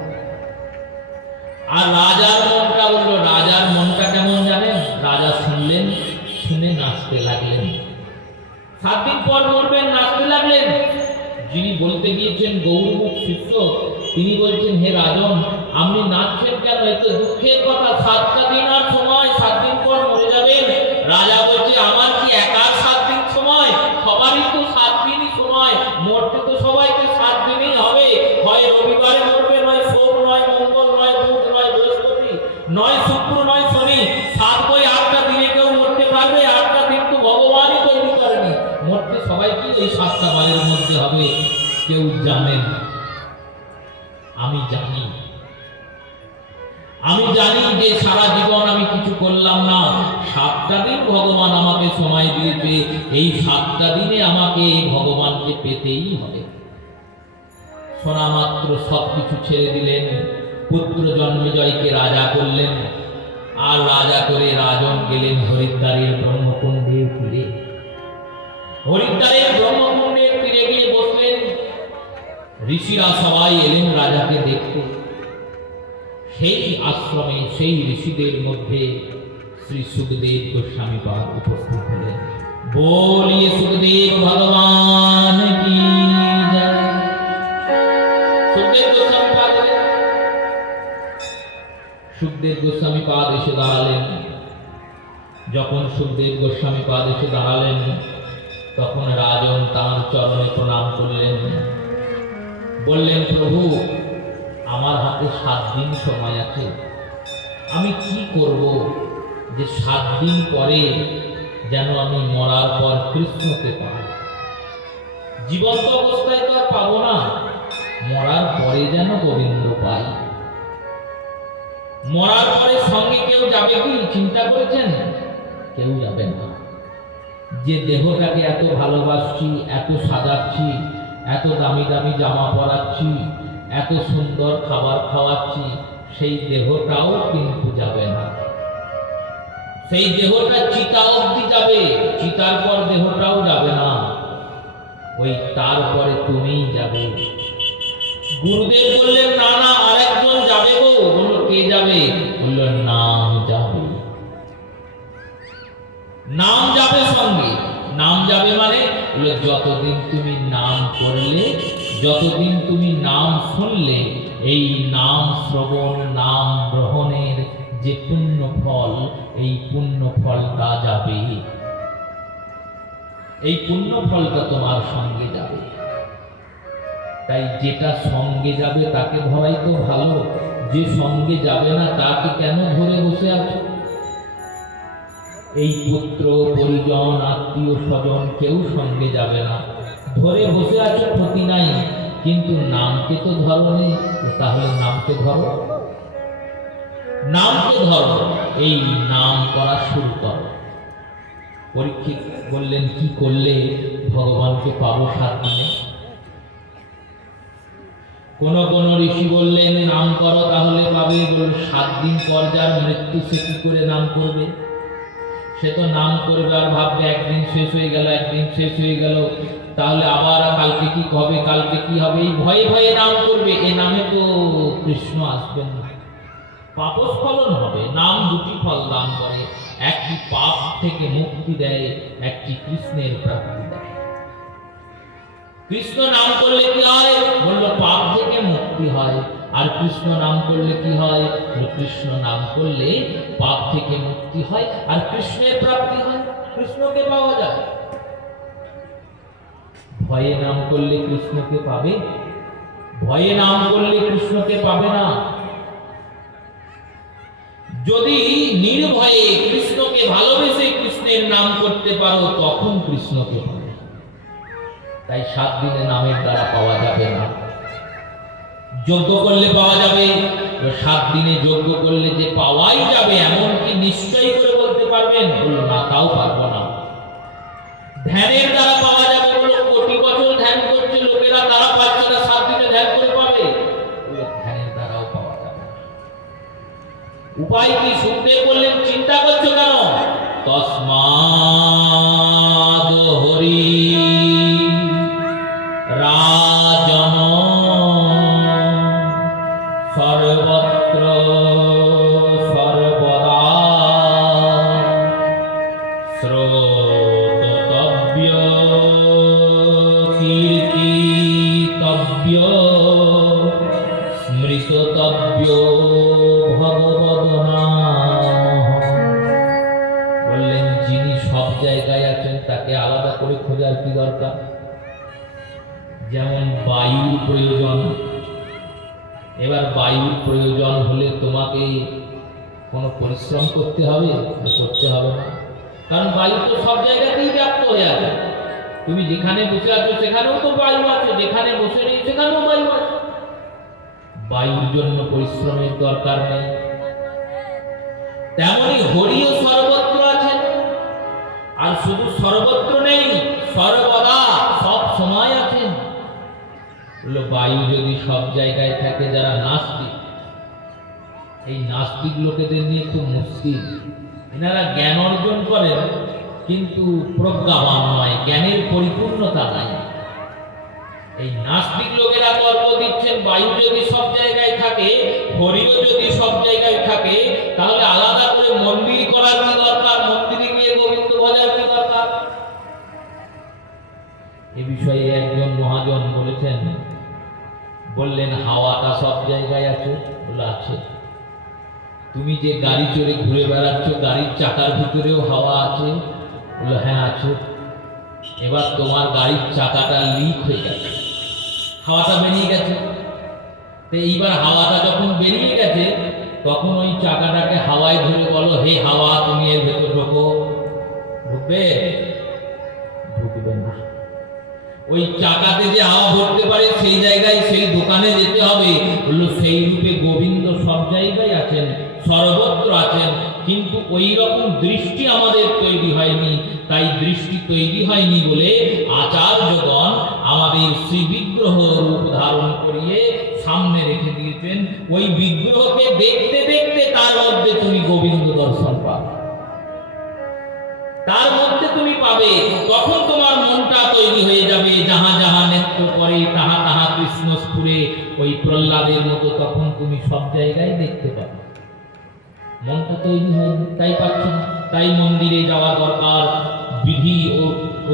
আর রাজার মনটা বললো, রাজার মনটা কেমন জানেন? রাজা শুনলেন, শুনে নাচতে লাগলেন। 7 দিন পর মরবেন, নাচতে লাগলেন। যিনি বলতে গিয়েছেন গৌরমুখ শিষ্য, তিনি বলছেন, হে রাজন, আপনি নাচছেন কেন? এত দুঃখের কথা, 7টা দিন আর সময়, 7 দিন পর মরে যাবেন। রাজা বলছে, আমার কি একার 7 দিন সময়? সবারই তো 7 দিনই সময়, মরতে তো সবাইকে 7 দিনই হবে। হয় রবিবারে মরবে, নয় সোম, নয় মঙ্গল, নয় বুধ, নয় বৃহস্পতি, নয় শুক্র, নয় শনি। 7 বই 8টা দিনে কেউ মরতে পারবে? 8টা দিন তো ভগবানই তৈরি করেনি। মরতে সবাইকে এই 7টা বারের মধ্যে হবে। কেউ জানেন, আমি জানি, আমি জানি যে সারা জীবন আমি কিছু করলাম না। 7টা দিন ভগবান আমাকে সময় দিয়েছে, এই 7টা দিনে আমাকে ভগবানকে পেতেই হবে। শোনা মাত্র সবকিছু ছেড়ে দিলেন, পুত্র জন্মেজয়কে রাজা করলেন, আর রাজা করে রাজন গেলেন হরিদ্বারের ব্রহ্মকুণ্ডের তীরে। হরিদ্বারের ব্রহ্মকুণ্ডের তীরে গিয়ে বসলেন। ঋষিরা সবাই এলেন রাজাকে দেখতে। সেই আশ্রমে, সেই ঋষিদের মধ্যে শ্রী সুখদেব গোস্বামী পাদ উপস্থিত হলেন। বলিয়ে সুখদেব ভগবান কি জয়। সুখদেব গোস্বামী পাদ এলেন। সুখদেব গোস্বামী পাদ এসে দাঁড়ালেন। যখন সুখদেব গোস্বামী পাদ এসে দাঁড়ালেন, তখন রাজন তাঁর চরণে প্রণাম করলেন, বললেন, প্রভু, আমার হাতে 7 দিন সময় আছে, আমি কি করব যে 7 দিন পরে যেন আমি মরার পর কৃষ্ণকে পাই। জীবন্ত অবস্থায় তো আর পাবো না, মরার পরে যেন গোবিন্দ পাই। মরার পরে সঙ্গে কেউ যাবে কি চিন্তা করেছেন? কেউ যাবে না। যে দেহটাকে এত ভালোবাসছি, এত সাজাচ্ছি, এত দামি দামি জামা পরাচ্ছি, এত সুন্দর খাবার খাওয়াচ্ছি, সেই দেহটাও কিন্তু যাবে না। সেই দেহটা চিতা অবধি যাবে, চিতার পর দেহটাও যাবে না, ওই তারপরে তুমিই যাবে। গুরুদেব বললেন, না না, আরেকজন যাবে গো। বলল, কে যাবে? বলল, নাম যাবে। নাম যাবে সঙ্গে। নাম যাবে মানে বলল, যতদিন তুমি নাম করলে, যতদিন তুমি নাম শুনলে, এই নাম শ্রবণ, নাম গ্রহণের যে পুণ্য ফল, এই পুণ্য ফলটা যাবে। এই পুণ্য ফলটা তোমার সঙ্গে যাবে। তাই যেটা সঙ্গে যাবে তাকে ধরাই তো ভালো, যে সঙ্গে যাবে না তাকে কেন ধরে বসে আছো? এই পুত্র পরিজন আত্মীয় স্বজন কেউ সঙ্গে যাবে না, ধরে বসে আছো ক্ষতি নাই, কিন্তু নামকে তো ধরনি, তাহলে নামকে ধরো, নামকে ধরো, এই নাম করা শুরু করো। পরীক্ষিত বললেন, কি করলে ভগবানকে পাবো 7 দিনে? কোন কোন ঋষি বললেন, নাম করো তাহলে পাবে। 7 দিন পর যার মৃত্যু সে কি করে নাম করবে? সে তো নাম করবে আর ভাববে একদিন শেষ হয়ে গেল, একদিন শেষ হয়ে গেল, তাহলে আবার কালকে কি হবে, কালকে কি হবে, এই ভয়ে ভয়ে নাম করবে। এ নামে তো কৃষ্ণ আসবেন না, পাপস্খলন হবে। নাম 2টি ফল দান করে, একটি পাপ থেকে মুক্তি দেয়, একটি কৃষ্ণের প্রাপ্তি দেয়। কৃষ্ণ নাম করলে কি হয়? বলল পাপ থেকে মুক্তি হয়। আর কৃষ্ণ নাম করলে কি হয়? কৃষ্ণ নাম করলে পাপ থেকে মুক্তি হয় আর কৃষ্ণের প্রাপ্তি হয়, কৃষ্ণকে পাওয়া যায়। ভয়ে নাম করলে কৃষ্ণকে পাবে? ভয়ে নাম করলে কৃষ্ণকে পাবে না। যদি নির্ভয়ে কৃষ্ণকে ভালোবেসে কৃষ্ণের নাম করতে পারো, তখন কৃষ্ণকে পাবে। তাই 7 দিনে নামের দ্বারা পাওয়া যাবে না, যজ্ঞ করলে পাওয়া যাবে। 7 দিনে যজ্ঞ করলে যে পাওয়াই যাবে এমন কি নিশ্চয়ই করে বলতে পারবেন? বললো না, তাও পারবো না। ধ্যানের দ্বারা পাওয়া যাবে, বললো কোটি বছর ধ্যান করছে লোকেরা, তারা পাচ্ছে না, 7 দিনে ধ্যান করে পাবে? বললো ধ্যানের দ্বারাও পাওয়া যাবে না। উপায় কি? শুনতে বললেন, চিন্তা করছো কেন? তস্মাদ হরি রাজন সর্বত্র সর্বদা শ্রোতব্য কীর্তিতব্য স্মৃতব্য ভগবদ্নাম। বললেন, যিনি সব জায়গায় আছেন তাকে আলাদা করে খোঁজার কি দরকার? যেমন বায়ুর প্রয়োজন, এবার বায়ুর প্রয়োজন হলে তোমাকে কোনো পরিশ্রম করতে হবে? করতে হবে না, কারণ বায়ু তো সব জায়গাতেই ব্যাপ্ত হয়ে আছে। তুমি যেখানে বসে আছো সেখানেও তো বায়ু আছে, যেখানে বসে নেই সেখানেও বায়ু আছে। বায়ুর জন্য পরিশ্রমের দরকার নেই। তেমনি হরিও সর্বত্র আছেন, আর শুধু সর্বত্র নেই, সর্বদা সব সময় আছেন। বায়ু যদি সব জায়গায় থাকে, যারা নাস্তিক, এই নাস্তিক লোকেদের নিয়ে খুব মুশকিল। এনারা জ্ঞান অর্জন করেন কিন্তু প্রজ্ঞাবান নয়, জ্ঞানের পরিপূর্ণতা নাই। এই নাস্তিক লোকেরা তর্ক দিচ্ছেন, বায়ু যদি সব জায়গায় থাকে, হরিও যদি সব জায়গায় থাকে, তাহলে আলাদা করে মন্দির করার কি দরকার? মন্দিরে গিয়ে গোবিন্দ ভজার কি দরকার? এ বিষয়ে একজন মহাজন বললেন, হাওয়াটা সব জায়গায় আছে? বলে আছে। তুমি যে গাড়ি চড়ে ঘুরে বেড়াচ্ছ, গাড়ির চাকার ভিতরেও হাওয়া আছে? বলে হ্যাঁ আছে। এবার তোমার গাড়ির চাকাটা লিক হয়ে গেছে, হাওয়াটা বেরিয়ে গেছে। তো এইবার হাওয়াটা যখন বেরিয়ে গেছে, তখন ওই চাকাটাকে হাওয়ায় ধরে বলো, হে হাওয়া তুমি এর ভেতর ঢোকো। ঢুকবে? ঢুকবে না। ওই চাকাতে যে হাওয়া ভরতে পারে সেই জায়গায়, সেই দোকানে যেতে হবে। বললো সেই রূপে গোবিন্দ সব জায়গায় আছেন, সর্বত্র আছেন, কিন্তু ওই রকম দৃষ্টি আমাদের তৈরি হয়নি। তাই দৃষ্টি তৈরি হয়নি বলে আচার্যগণ আমাদের শ্রী বিগ্রহ রূপ ধারণ করিয়ে সামনে রেখে দিয়েছেন। ওই বিগ্রহকে দেখতে দেখতে তার মধ্যে তুমি গোবিন্দ দর্শন পাবে, তার মধ্যে তুমি পাবে। তখন তোমার মনটা তৈরি হয়ে যাবে, যাহা যাহা নেত্র করে তাহা তাহা কৃষ্ণ স্ফুরে। ওই প্রহ্লাদের মতো তখন তুমি সব জায়গায় দেখতে পাবে। মনটা তৈরি হয়নি, তাই পাচ্ছ না। তাই মন্দিরে যাওয়া দরকার, বিধি ও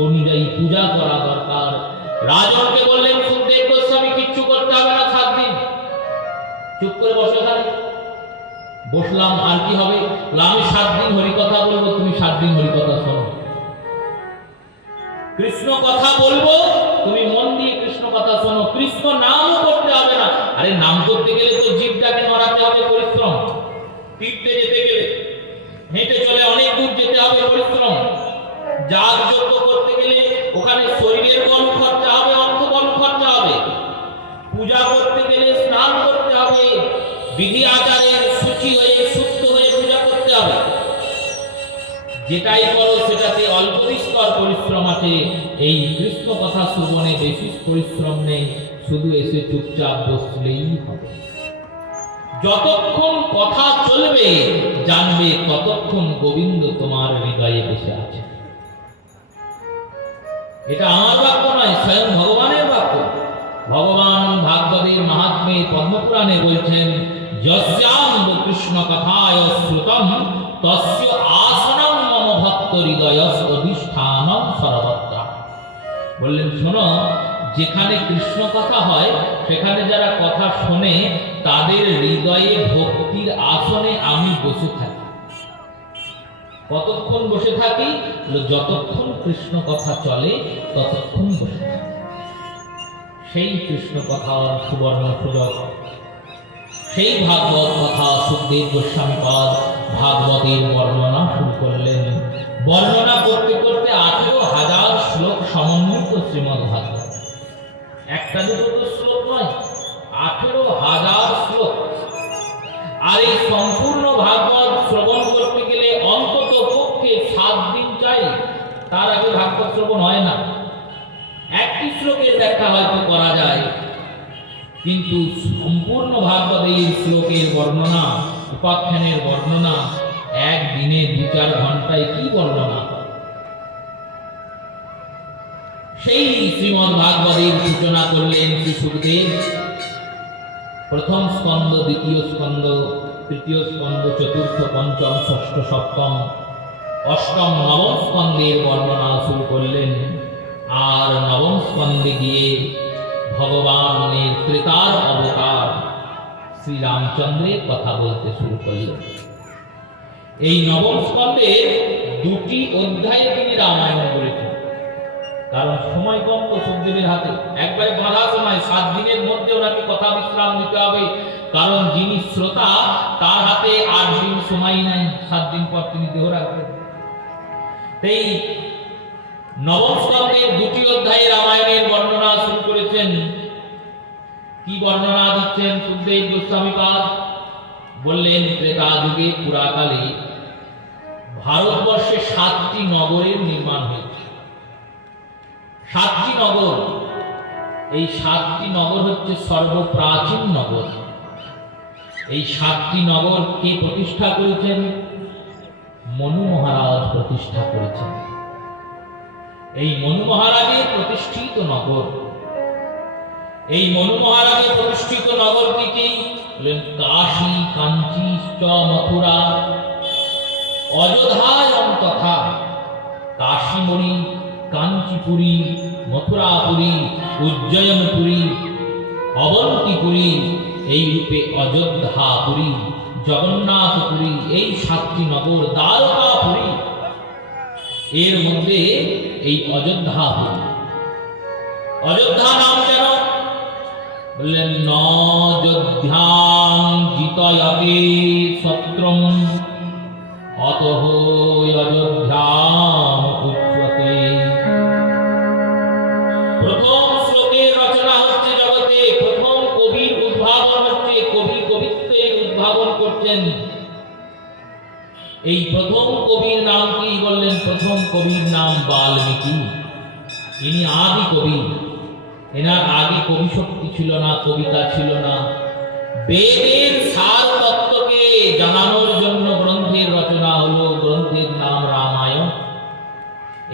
অনুযায়ী পূজা করা দরকার। রাজনকে বললেন, সুখদেব গোস্বামী কিচ্ছু করতে হবে না, 7 দিন চুপ করে বসে থাকে। বসলাম, আর কি হবে? আমি 7 দিন হরিকথা বলবো, তুমি 7 দিন হরিকথা শোনো। কৃষ্ণ কথা বলবো, তুমি মন দিয়ে কৃষ্ণ কথা শোনো। কৃষ্ণ নামও করতে হবে না। আরে নাম করতে গেলে তো জীবটাকে নড়াতে হবে, পরিশ্রম। তীর্থে যেতে গেলে হেঁটে চলে অনেক দূর যেতে হবে, পরিশ্রম। যাগযজ্ঞ করতে গেলে ওখানে শরীরের বল খরচা হবে, অর্থ বল খরচা হবে। পূজা করতে গেলে স্নান করতে হবে, বিধি আচারের সূচি হয়ে শুদ্ধ হয়ে পূজা করতে হবে। যেটাই করো সেটাতে অল্প বিস্তর পরিশ্রম আছে। এই কৃষ্ণ কথা শ্রবণে বেশি পরিশ্রম নেই, শুধু এসে চুপচাপ বসলেই হবে। যতক্ষণ কথা চলবে জানবে ততক্ষণ গোবিন্দ তোমার হৃদয়ে বসে আছে। এটা আমার বাক্য নয়, স্বয়ং ভগবানের বাক্য। ভগবান ভাগবতের মাহাত্ম্যে পদ্মপুরাণে বলছেন, যস্যাম্ব কৃষ্ণ কথায় শ্রুতম তস্য আসনম মম ভক্ত হৃদয়স্য অধিষ্ঠানম সর্বত্রা। বললেন, শোনো, যেখানে কৃষ্ণ কথা হয় সেখানে যারা কথা শোনে তাদের হৃদয়ে ভক্তির আসনে আমি বসে থাকি। কতক্ষণ বসে থাকি? যতক্ষণ কৃষ্ণ কথা চলে ততক্ষণ বসে থাকি। সেই কৃষ্ণ কথার সুবর্ণ সুযোগ, সেই ভাগবত কথা সুখদেব গোস্বামী পাদ ভাগবতের বর্ণনা শুরু করলেন। বর্ণনা করতে করতে 18,000 শ্লোক সমন্বিত শ্রীমদ্ ভাগবত। একটা দুটো তো শ্লোক নয়, 18,000 শ্লোক। আর এই সম্পূর্ণ ভাগবত শ্রবণ করতে গেলে অন্তত পক্ষে 7 দিন চাই, তার আগে ভাগবত শ্রবণ হয় না। একটি শ্লোকের ব্যাখ্যা হয়তো করা যায়, কিন্তু সম্পূর্ণ ভাগবতের শ্লোকের বর্ণনা, উপাখ্যানের বর্ণনা একদিনে 2-4 ঘন্টায় কি বর্ণনা। সেই শ্রীমদ্ ভাগবতের সূচনা করলেন শ্রী সুখদেব। প্রথম স্কন্ধ, দ্বিতীয় স্কন্ধ, তৃতীয় স্কন্ধ, চতুর্থ, পঞ্চম, ষষ্ঠ, সপ্তম, অষ্টম, নবম স্কন্ধের বর্ণনা শুরু করলেন। আর নবম স্কন্ধে গিয়ে ভগবানের ত্রেতার অবতার শ্রীরামচন্দ্রের কথা বলতে শুরু করলেন। এই নবম স্কন্ধের 2টি অধ্যায়ে তিনি রামায়ণ করেছেন। কারণ সময় কম তো সুখদেবের হাতে, একবারে বাঁধা সময়, 7 দিনের মধ্যে ওনাকে কথা বিশ্রাম দিতে হবে। কারণ যিনি শ্রোতা তার হাতে 8 দিন সময় নাই, 7 দিন পর তিনি দেহ রাখবেন। এই নবম স্কন্ধের 2টি অধ্যায়ে রামায়ণের বর্ণনা শুরু করেছেন। কি বর্ণনা দিচ্ছেন সুখদেব গোস্বামী পাদ? বললেন, ত্রেতা যুগে পুরাকালে ভারতবর্ষে 7টি নগরের নির্মাণ হয়েছে। 7টি নগর। এই 7টি নগর হচ্ছে সর্বপ্রাচীন নগর। এই 7টি নগর কে প্রতিষ্ঠা করেছেন? মনু মহারাজ প্রতিষ্ঠা করেছেন। এই মনু মহারাজের প্রতিষ্ঠিত নগর, এই মনু মহারাজের প্রতিষ্ঠিত নগরটি কি? বলেন, কাশী, কাঞ্চি, মথুরা, অযোধ্যায়ং তথা। কাশীমণি, কাঞ্চিপুরী, মথুরাপুরী, উজ্জয়নপুরী, অবন্তিপুরী, এই রূপে অযোধ্যাপুরী, জগন্নাথপুরী, এই 7টি নগর। দ্বারকাপুরী, এর মধ্যে এই অযোধ্যাপুরী। অযোধ্যা নাম কেন? বললেন, নযোধ্যাং জিতয়তে শত্রুম অতঃ অযোধ্যাম উচ্যতে। প্রথম শ্লোকের রচনা হচ্ছে জগতে, প্রথম কবির উদ্ভাবন হচ্ছে, কবি কবিত্বের উদ্ভাবন করছেন। এই প্রথম কবির নাম কি? বললেন, প্রথম কবির নাম বাল্মীকি। ইনি আদি কবি। এনার আগে কবি শক্তি ছিল না, কবিতা ছিল না। বেদের সার তত্ত্বকে জানানোর জন্য গ্রন্থের রচনা হলো। গ্রন্থের নাম রামায়ণ।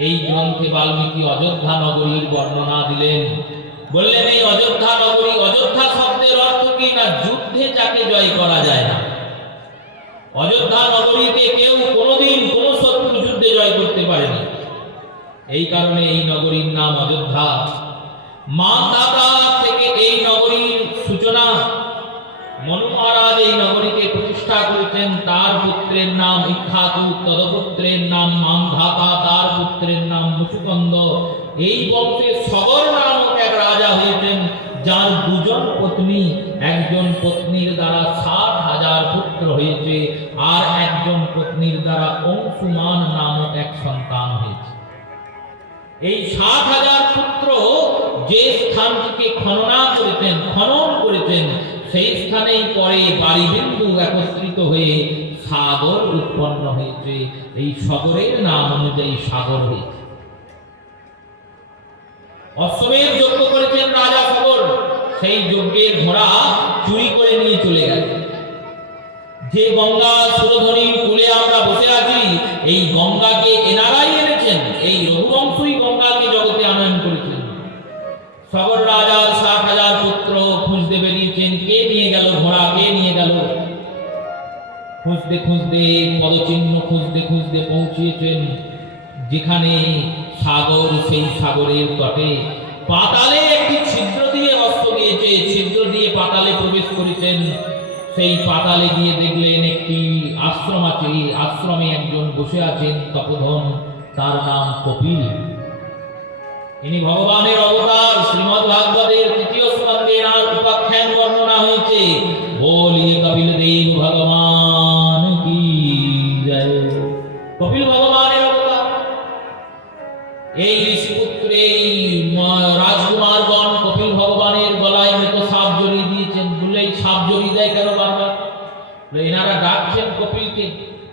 এই গ্রন্থে বাল্মীকি অযোধ্যা নগরীর বর্ণনা দিলেন। বললেন, এই অযোধ্যা নগরী, অযোধ্যা শব্দের অর্থ কি? না যুদ্ধে যাকে জয় করা যায় না। অযোধ্যা নগরীতে কেউ কোনোদিন কোন শত্রু যুদ্ধে জয় করতে পারেনি। এই কারণে এই নগরীর নাম অযোধ্যা। মানধাতা থেকে এই নগরীর সূচনা। মনু মহারাজ এই নগরীকে প্রতিষ্ঠা করেছেন। তার পুত্রের নাম ইক্ষ্বাকু, তদপুত্রের নাম মানধাতা, তার পুত্রের নাম মুচুকুন্দ। এই বংশে সগর নামক এক রাজা হয়েছেন, যার 2 জন পত্নী। একজন পত্নীর দ্বারা 60,000 হাজার পুত্র হয়েছে, আর একজন পত্নীর দ্বারা অংশুমান নামক এক সন্তান হয়েছে। এই 7,000 পুত্র যে স্থানটিকে খনন করেছেন, সেই স্থানেই পরে বারিবিন্দু একত্রিত হয়ে সাগর উৎপন্ন হয়েছে। এই সাগরের নাম অনুযায়ী সাগর হয়েছে। অশ্বমেধ যজ্ঞ করেছেন রাজা সাগর, সেই যজ্ঞের ঘোড়া চুরি করে নিয়ে চলে গেছে। যে গঙ্গা সুরধনীর কূলে আমরা বসে আছি, এই গঙ্গাকে এনারাই এনেছেন। এই রঘুবংশই গঙ্গাকে জগতে আনয়ন করেছেন। সাগর রাজার 7,000 পুত্র খুঁজতে বেরিয়েছেন। কে নিয়ে গেল ঘোড়া, কে নিয়ে গেল? খুঁজতে খুঁজতে পদচিহ্ন খুঁজতে পৌঁছিয়েছেন যেখানে সাগর, সেই সাগরের তটে পাতালে একটি ছিদ্র দিয়ে অস্ত্র দিয়েছে, ছিদ্র দিয়ে পাতালে প্রবেশ করেছেন। সেই পাতালে গিয়ে দেখলেন একটি আশ্রম আছে। আশ্রমে একজন বসে আছেন তপোধন, তার নাম কপিল। ইনি ভগবানের অবতার। শ্রীমদ্ ভাগবতের 3য় স্কন্ধে এনার উপাখ্যান বর্ণনা হয়েছে। বলিয়ে কপিল দেব ভগবান কি জয়। কপিল ভগবানের অবতার। এই ঋষিপুত্র, এই রাজকুমারগণ কপিল ভগবানের গলায় মৃত সাপ জড়িয়ে দিয়েছেন। বললে এই সাপ জড়িয়ে দেয় কেন বারবার? এনারা ডাকছেন কপিলকে,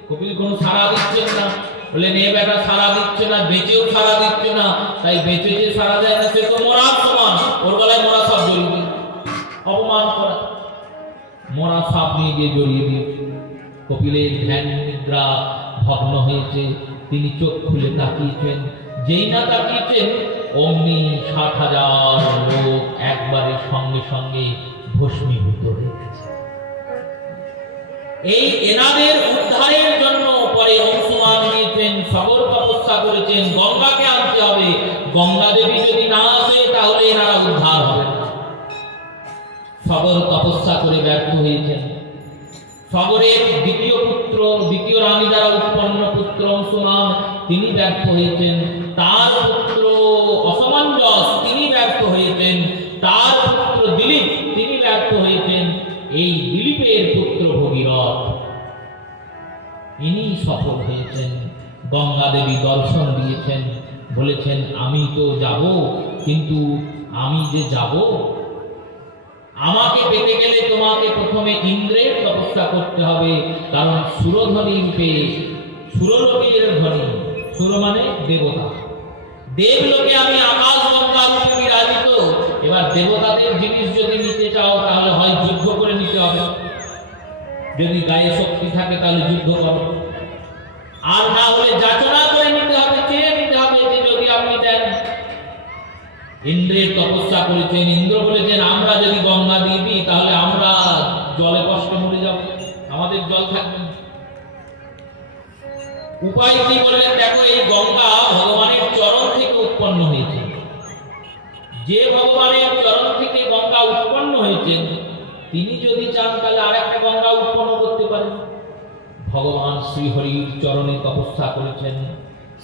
কপিল কোনো সাড়া দিচ্ছেন না। বললেন এ বেটা সাড়া দিচ্ছে না, বেঁচেও সাড়া দিচ্ছে না। তাই বেঁচে যে সাড়া দেয় না, সে তো মরার সমান। ওর গলায় মরা সাপ জড়িয়ে দিয়েছে, অপমান করা। মরা সাপ নিয়ে গিয়ে জড়িয়ে দিয়েছে। কপিলের ধ্যান নিদ্রা ভগ্ন হয়েছে। তিনি চোখ খুলে তাকিয়েছেন। যেই না তাকিয়েছেন, অমনি 7,000 লোক একবারে সঙ্গে সঙ্গে ভস্মীভূত হয়ে গেছে। এই এনাদের উদ্ধারের জন্য পরে অংশুমান নিয়েছেন, সাগর তপস্যা করেছেন, গঙ্গাকে আনতে হবে। গঙ্গা দেবী যদি না আসে তাহলে এনারা উদ্ধার হবে না। সাগর তপস্যা করে ব্যর্থ হয়েছেন। সাগরের দ্বিতীয় রানী দ্বারা উৎপন্ন পুত্র অংশুমান, তিনি ব্যর্থ হয়েছেন। তার পুত্র অসমঞ্জস, তিনি ব্যর্থ হয়েছেন। তার পুত্র দিলীপ, তিনি ব্যর্থ হয়েছেন। এই দিলীপের পুত্র ভগীরথ, ইনি সফল হয়েছেন। গঙ্গা দেবী দর্শন দিয়েছেন, বলেছেন আমি তো যাব, কিন্তু আমি যে যাব, আমাকে পেতে গেলে তোমাকে প্রথমে ইন্দ্রের তপস্যা করতে হবে। কারণ সুরধ্বনি রূপে, সুরলোকের ধ্বনি, সুর মানে দেবতা, দেবলোকে আমি আকাশ গঙ্গা রূপে বিরাজিত। এবার দেবতাদের জিনিস যদি নিতে চাও তাহলে হয় যুদ্ধ করে নিতে হবে। যদি গায়ে শক্তি থাকে তাহলে যুদ্ধ করো, আর না হলে যাচনা করে নিতে হবে, চেয়ে নিতে হবে যে যদি আপনি দেন। ইন্দ্রের তপস্যা করেছেন। ইন্দ্র বলেছেন আমরা যদি গঙ্গা দিয়ে দিই তাহলে আমরা জলে কষ্ট মরে যাব, আমাদের জল থাকবে না। উপায় কি বললেন? দেখো, এই গঙ্গা ভগবানের চরণ থেকে উৎপন্ন হয়েছে। যে ভগবানের চরণ থেকে গঙ্গা উৎপন্ন হয়েছেন, তিনি যদি চান তাহলে আর একটা গঙ্গা উৎপন্ন করতে পারেন। ভগবান শ্রীহরির চরণে তপস্যা করেছেন,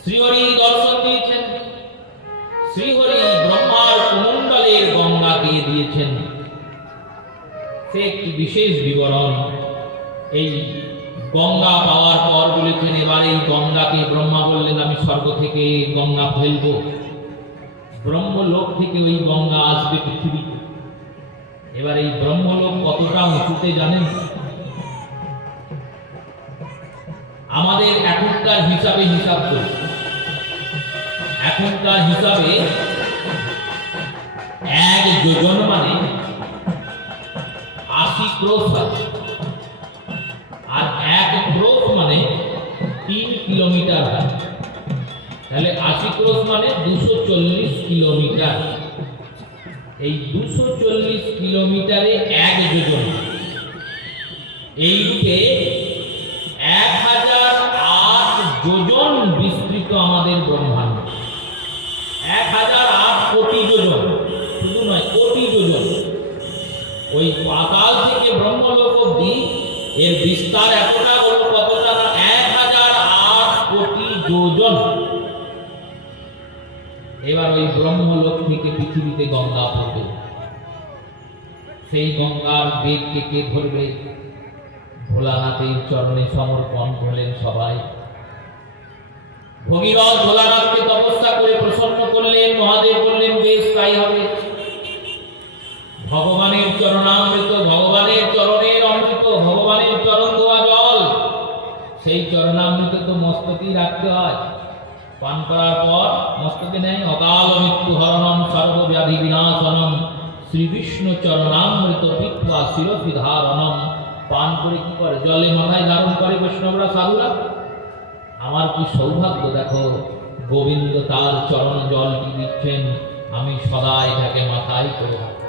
শ্রীহরি দর্শন দিয়েছেন। শ্রীহরি ব্রহ্মার কুমণ্ডলের গঙ্গাকে দিয়েছেন। সে একটি বিশেষ বিবরণ। এই গঙ্গা পাওয়ার পর বলেছেন এবার এই গঙ্গাকে, ব্রহ্মা বললেন আমি স্বর্গ থেকে গঙ্গা ফেলবো। ব্রহ্মলোক থেকে ওই গঙ্গা আসবে পৃথিবীতে। এবার এই ব্রহ্মলোক কতটা উঁচুতে জানেন? আমাদের এখনকার হিসাবে হিসাব করি, এখনকার হিসাবে 1 যোজন মানে 80 ক্রোশ আছে, আর 1 ক্রোশ মানে 3 কিলোমিটার হয়। তাহলে 80 ক্রোশ মানে 240 কিলোমিটার। এই 240 কিলোমিটারে 1 যোজন। এই রূপে 1008 যোজন বিস্তৃত আমাদের ব্রহ্মাণ্ড। 1008 কোটি যোজন, শুধু নয় কোটি যোজন। ওই পাতাল থেকে ব্রহ্মলোক অবধি এর বিস্তার এতটা হলো, কতটা না 1008 কোটি যোজন। এবার ওই ব্রহ্মলোক থেকে পৃথিবীতে গঙ্গা পড়বে। সেই গঙ্গার বেগকে কে ধরবে? ভোলানাথের চরণে সমর্পণ করলেন সবাই। ভগীরথ ভোলানাথকে তপস্যা করে প্রসন্ন করলেন। মহাদেব বললেন বেশ তাই হবে। ভগবানের চরণামৃত, ভগবানের চরণের অমৃত, ভগবানের চরণ ধোয়া জল, সেই চরণামৃত তো মস্তকেই রাখতে হয়। পান করার পর মস্তকে নেয়। অকাল মৃত্যু হরণম সর্বব্যাধি বিনাশনম শ্রীবিষ্ণু চরণামৃত পিত্বা শিরসি ধারণম। পান করে কি করে? জলে মাথায় ধারণ করে বৈষ্ণবরা, সাধুরা। আমার কি সৌভাগ্য দেখো, গোবিন্দ তার চরণ জলটি দিচ্ছেন, আমি সদা এটাকে মাথায় করে রাখি।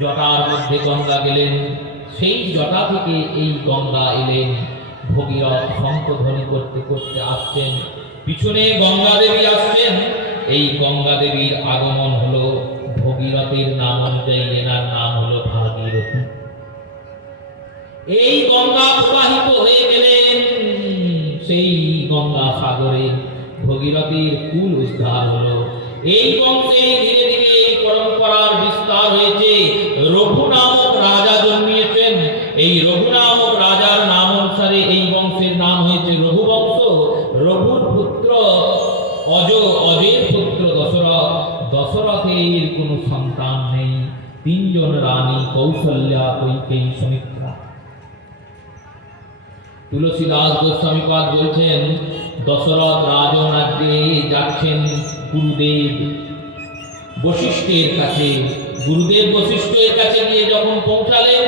জটার মধ্যে গঙ্গা গেলেন, সেই জটা থেকে এই গঙ্গা এলেন। ভগীরথ শঙ্খধ্বনি করতে করতে আসছেন, পিছনে গঙ্গা দেবী আসছেন। এই গঙ্গা দেবীর আগমন হলো ভগীরথের নাম অনুযায়ী, এনার নাম হলো ভাগীরথী। এই গঙ্গা প্রবাহিত হয়ে গেলেন সেই গঙ্গা সাগরে, ভগীরথীর কুল উদ্ধার হলো। এই বংশে ধীরে ধীরে এই পরম্পরার বিস্তার হয়েছে। রঘু নামক রাজা জন্মিয়েছেন। এই রঘু নামক রাজার নাম অনুসারে এই বংশের নাম হয়েছে রঘুবংশ। রঘুর পুত্র অজয়ের পুত্র দশরথ। দশরথের কোনো সন্তান নেই। তিনজন রানী, কৌশল্যা, কৈকেয়ী, সুমিত্রা। তুলসীদাস গোস্বামীপাদ বলছেন, দশরথ রাজন আজকে যাচ্ছেন গুরুদেব বশিষ্ঠের কাছে। গুরুদেব বশিষ্ঠের কাছে গিয়ে যখন পৌঁছালেন,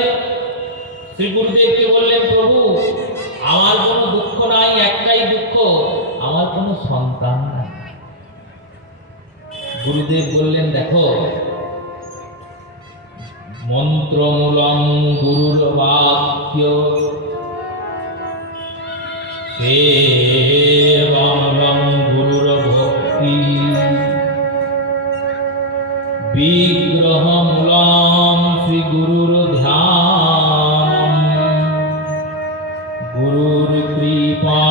শ্রী গুরুদেবকে বললেন, প্রভু আমার কোনো দুঃখ নাই, একটাই দুঃখ, আমার কোনো সন্তান নাই। গুরুদেব বললেন, দেখো, মন্ত্রমূলং গুরুর বাক্য সেবং গুরুর ভক্তি বিগ্রহমূলং শ্রী গুরুর ধ্যান গুরুর কৃপা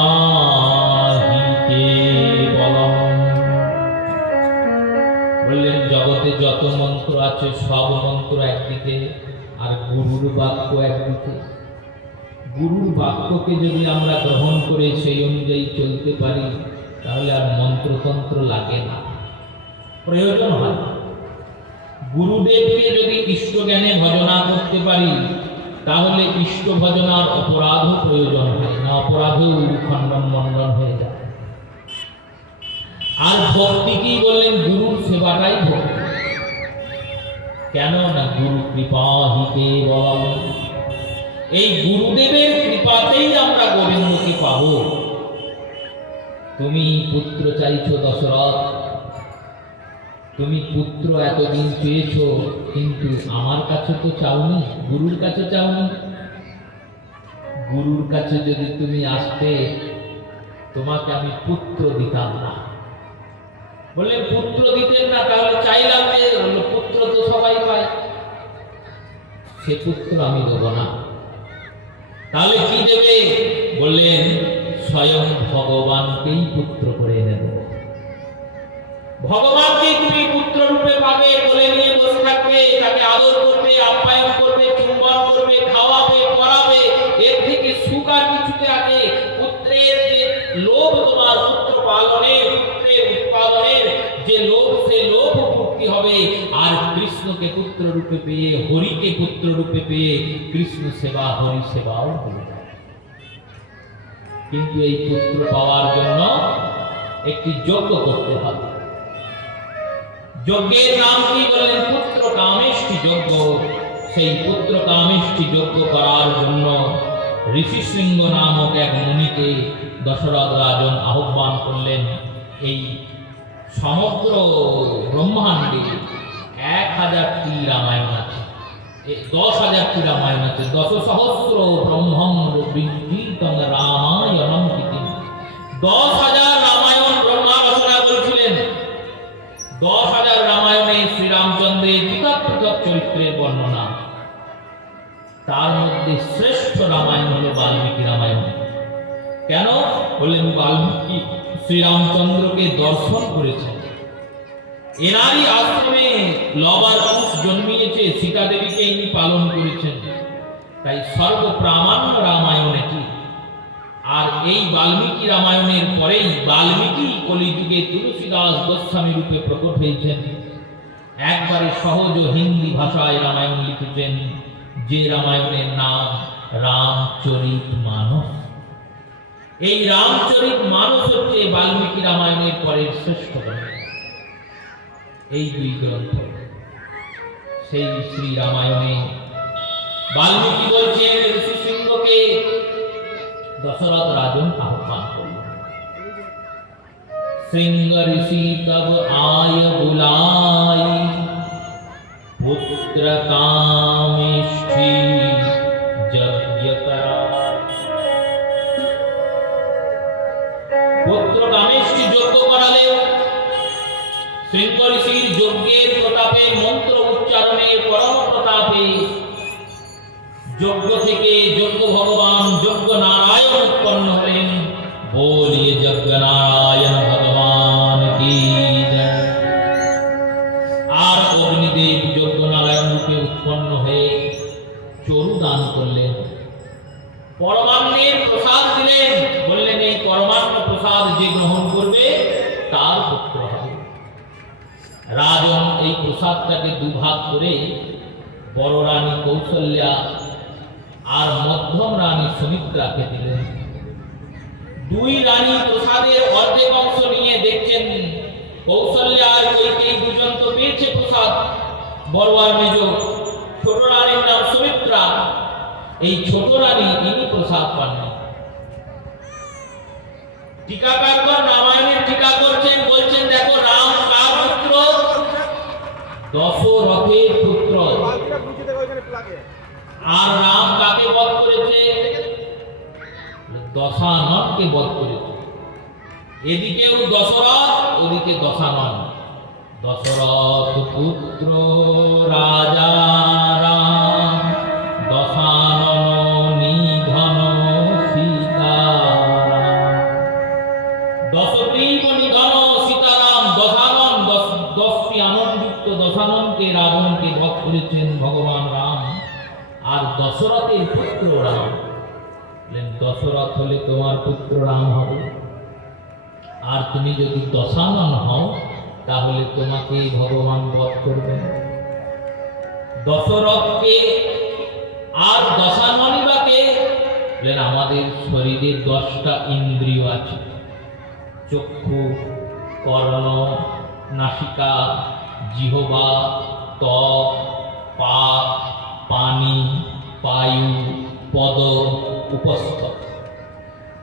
হি কেবলম। বললেন, জগতে যত মন্ত্র আছে সব মন্ত্র একদিকে, আর গুরুর বাক্য একদিকে। গুরুর বাক্যকে যদি আমরা গ্রহণ করে সেই অনুযায়ী চলতে পারি, তাহলে আর মন্ত্রতন্ত্র লাগে না, প্রয়োজন হয়। গুরুদেবকে যদি ইষ্ট জ্ঞানে ভজনা করতে পারি, তাহলে ইষ্ট ভজনার অপরাধও প্রয়োজন হয় না, অপরাধেও খণ্ডন মণ্ডন হয়ে যায়। আর ভক্তি কি বললেন? গুরুর সেবাটাই ভক্তি। কেন না গুরু কৃপা হি কেবলম। এই গুরুদেবের কৃপাতেই আমরা গোবিন্দকে পাব। তুমি পুত্র চাইছো দশরথ, তুমি পুত্র এতদিন চেয়েছো, কিন্তু আমার কাছে তো চাওনি, গুরুর কাছে চাওনি। গুরুর কাছে যদি তুমি আসতে, তোমাকে আমি পুত্র দিতাম না। বললেন, পুত্র দিতেন না, তাহলে চাইলাম যে, বললো পুত্র তো সবাই পায়, সে পুত্র আমি দেব না। তাহলে কি দেবে? বললেন, স্বয়ং ভগবানকেই পুত্র করে এনে দেব। ভগবানকে তুমি পুত্র রূপে পাবে, বলে নিয়ে বসে থাকবে, তাকে আদর করবে, আপ্যায়ন করবে, চুম্বন করবে, খাওয়াবে, পড়াবে। এর থেকে সুখ আর কিছুতে আছে? পুত্রের যে লোভ, তোমার পুত্র পালনের, পুত্রের উৎপাদনের যে লোভ, সে লোভ পূর্তি হবে। আর কৃষ্ণকে পুত্র রূপে পেয়ে, হরিকে পুত্র রূপে পেয়ে কৃষ্ণ সেবা, হরি সেবাও হয়ে যায়। কিন্তু এই পুত্র পাওয়ার জন্য একটি যজ্ঞ করতে হবে। যজ্ঞের নাম কি? বললেন পুত্র কামেষ্টি যজ্ঞ। সেই পুত্র কামেষ্টি যজ্ঞ করার জন্য ঋষিশৃঙ্গ নামক এক মুনিকে দশরথ রাজন আহ্বান করলেন। এই সমগ্র ব্রহ্মাণ্ডে 1000টি রামায়ণ আছে, 10,000টি রামায়ণ আছে। 10,000 ব্রহ্মং বিদ্যিতং রামায়ণম ইতি। 10,000 রামায়ণ ব্রহ্মা রচনা করেছিলেন। 10,000 রামায়ণে শ্রীরামচন্দ্রের পৃথক পৃথক চরিত্রের বর্ণনা। তার মধ্যে শ্রেষ্ঠ রামায়ণ হলো বাল্মীকি রামায়ণ। কেন? বললেন, বাল্মীকি শ্রীরামচন্দ্রকে দর্শন করেছেন। এনারই আশ্রমে লবার কুশ জন্মিয়েছে, সীতা দেবীকে ইনি পালন করেছেন। তাই সর্বপ্রামাণ্য রামায়ণ এটি। আর এই বাল্মীকি রামায়ণের পরেই বাল্মীকি কলিযুগে তুলসীদাস গোস্বামী রূপে প্রকট হয়েছেন। একবারে সহজ হিন্দি ভাষায় রামায়ণ লিখেছেন, যে রামায়ণের নাম রামচরিত মানস। এই রামচরিত মানস হচ্ছে বাল্মীকি রামায়ণের পরের শ্রেষ্ঠ গ্রন্থ। এই দুই গ্রন্থ, সেই শ্রী রামায়ণে বাল্মীকি বলছেন ঋষি সিংহকে দশরথ রাজন আহ্বান করলেন। सिंह ऋषि तब आय बुलाई, पुत्र कामेष्ठी यज्ञ कराय। पुत्र कामेष्ठी যজ্ঞ করালে সিংহ ঋষির যজ্ঞের প্রতাপে, মন্ত্র উচ্চারণের পরম প্রতাপে যজ্ঞ থেকে যজ্ঞ ভগবান যজ্ঞ নারায়ণ উৎপন্ন হলেন। बोलिए जग नारायण भगवान की जय। আর অগ্নিদেব যজ্ঞ নারায়ণ রূপে উৎপন্ন হয়ে চরু দান করলেন, পরমান্নের প্রসাদ দিলেন, বললেন এই পরমান্ন প্রসাদ যে গ্রহণ করবে তার পুত্র হবে। রাজন এই প্রসাদটাকে দুভাগ করে বড় রানী কৌশল্যা আর মধ্যম রানী সুমিত্রাকে দিলেন। দুই রানী প্রসাদের অর্ধেক অংশ নিয়ে দেখছেন কৌশল্যা আর কৈকেয়ী দুজন তো পেয়েছে প্রসাদ, বড় আর মেজ। ছোট রানীর নাম সুমিত্রা, এই ছোট রানী ইনি প্রসাদ পাননি। টিকাকারগণ রামায়ণের টিকা করছেন, বলছেন দেখো রাম কার পুত্র? দশরথের পুত্র। আর রাম কাকে বধ করেছে? দশাননকে বধ করেছে। এদিকেও দশরথ, ওদিকে দশানন। দশরথ পুত্র রাজা রাম, দশানন নিধন সীতারাম। দশগ্রীব নিধন সীতারাম। দশানন, দশটি আনন্দযুক্ত দশাননকে, রাবণকে বধ করেছেন ভগবান রাম। আর দশরথের পুত্র রাম। দশরথ হলে তোমার পুত্র রাম হবে, আর তুমি যদি দশানন হও তাহলে তোমাকে ভগবান বধ করবেন। দশরথকে আর দশাননই বা কে? আমাদের শরীরে 10টা ইন্দ্রিয় আছে, চক্ষু, কর্ণ, নাসিকা, জিহ্বা, ত্বক, পাক, পানি, বায়ু, পদ, উপস্থ।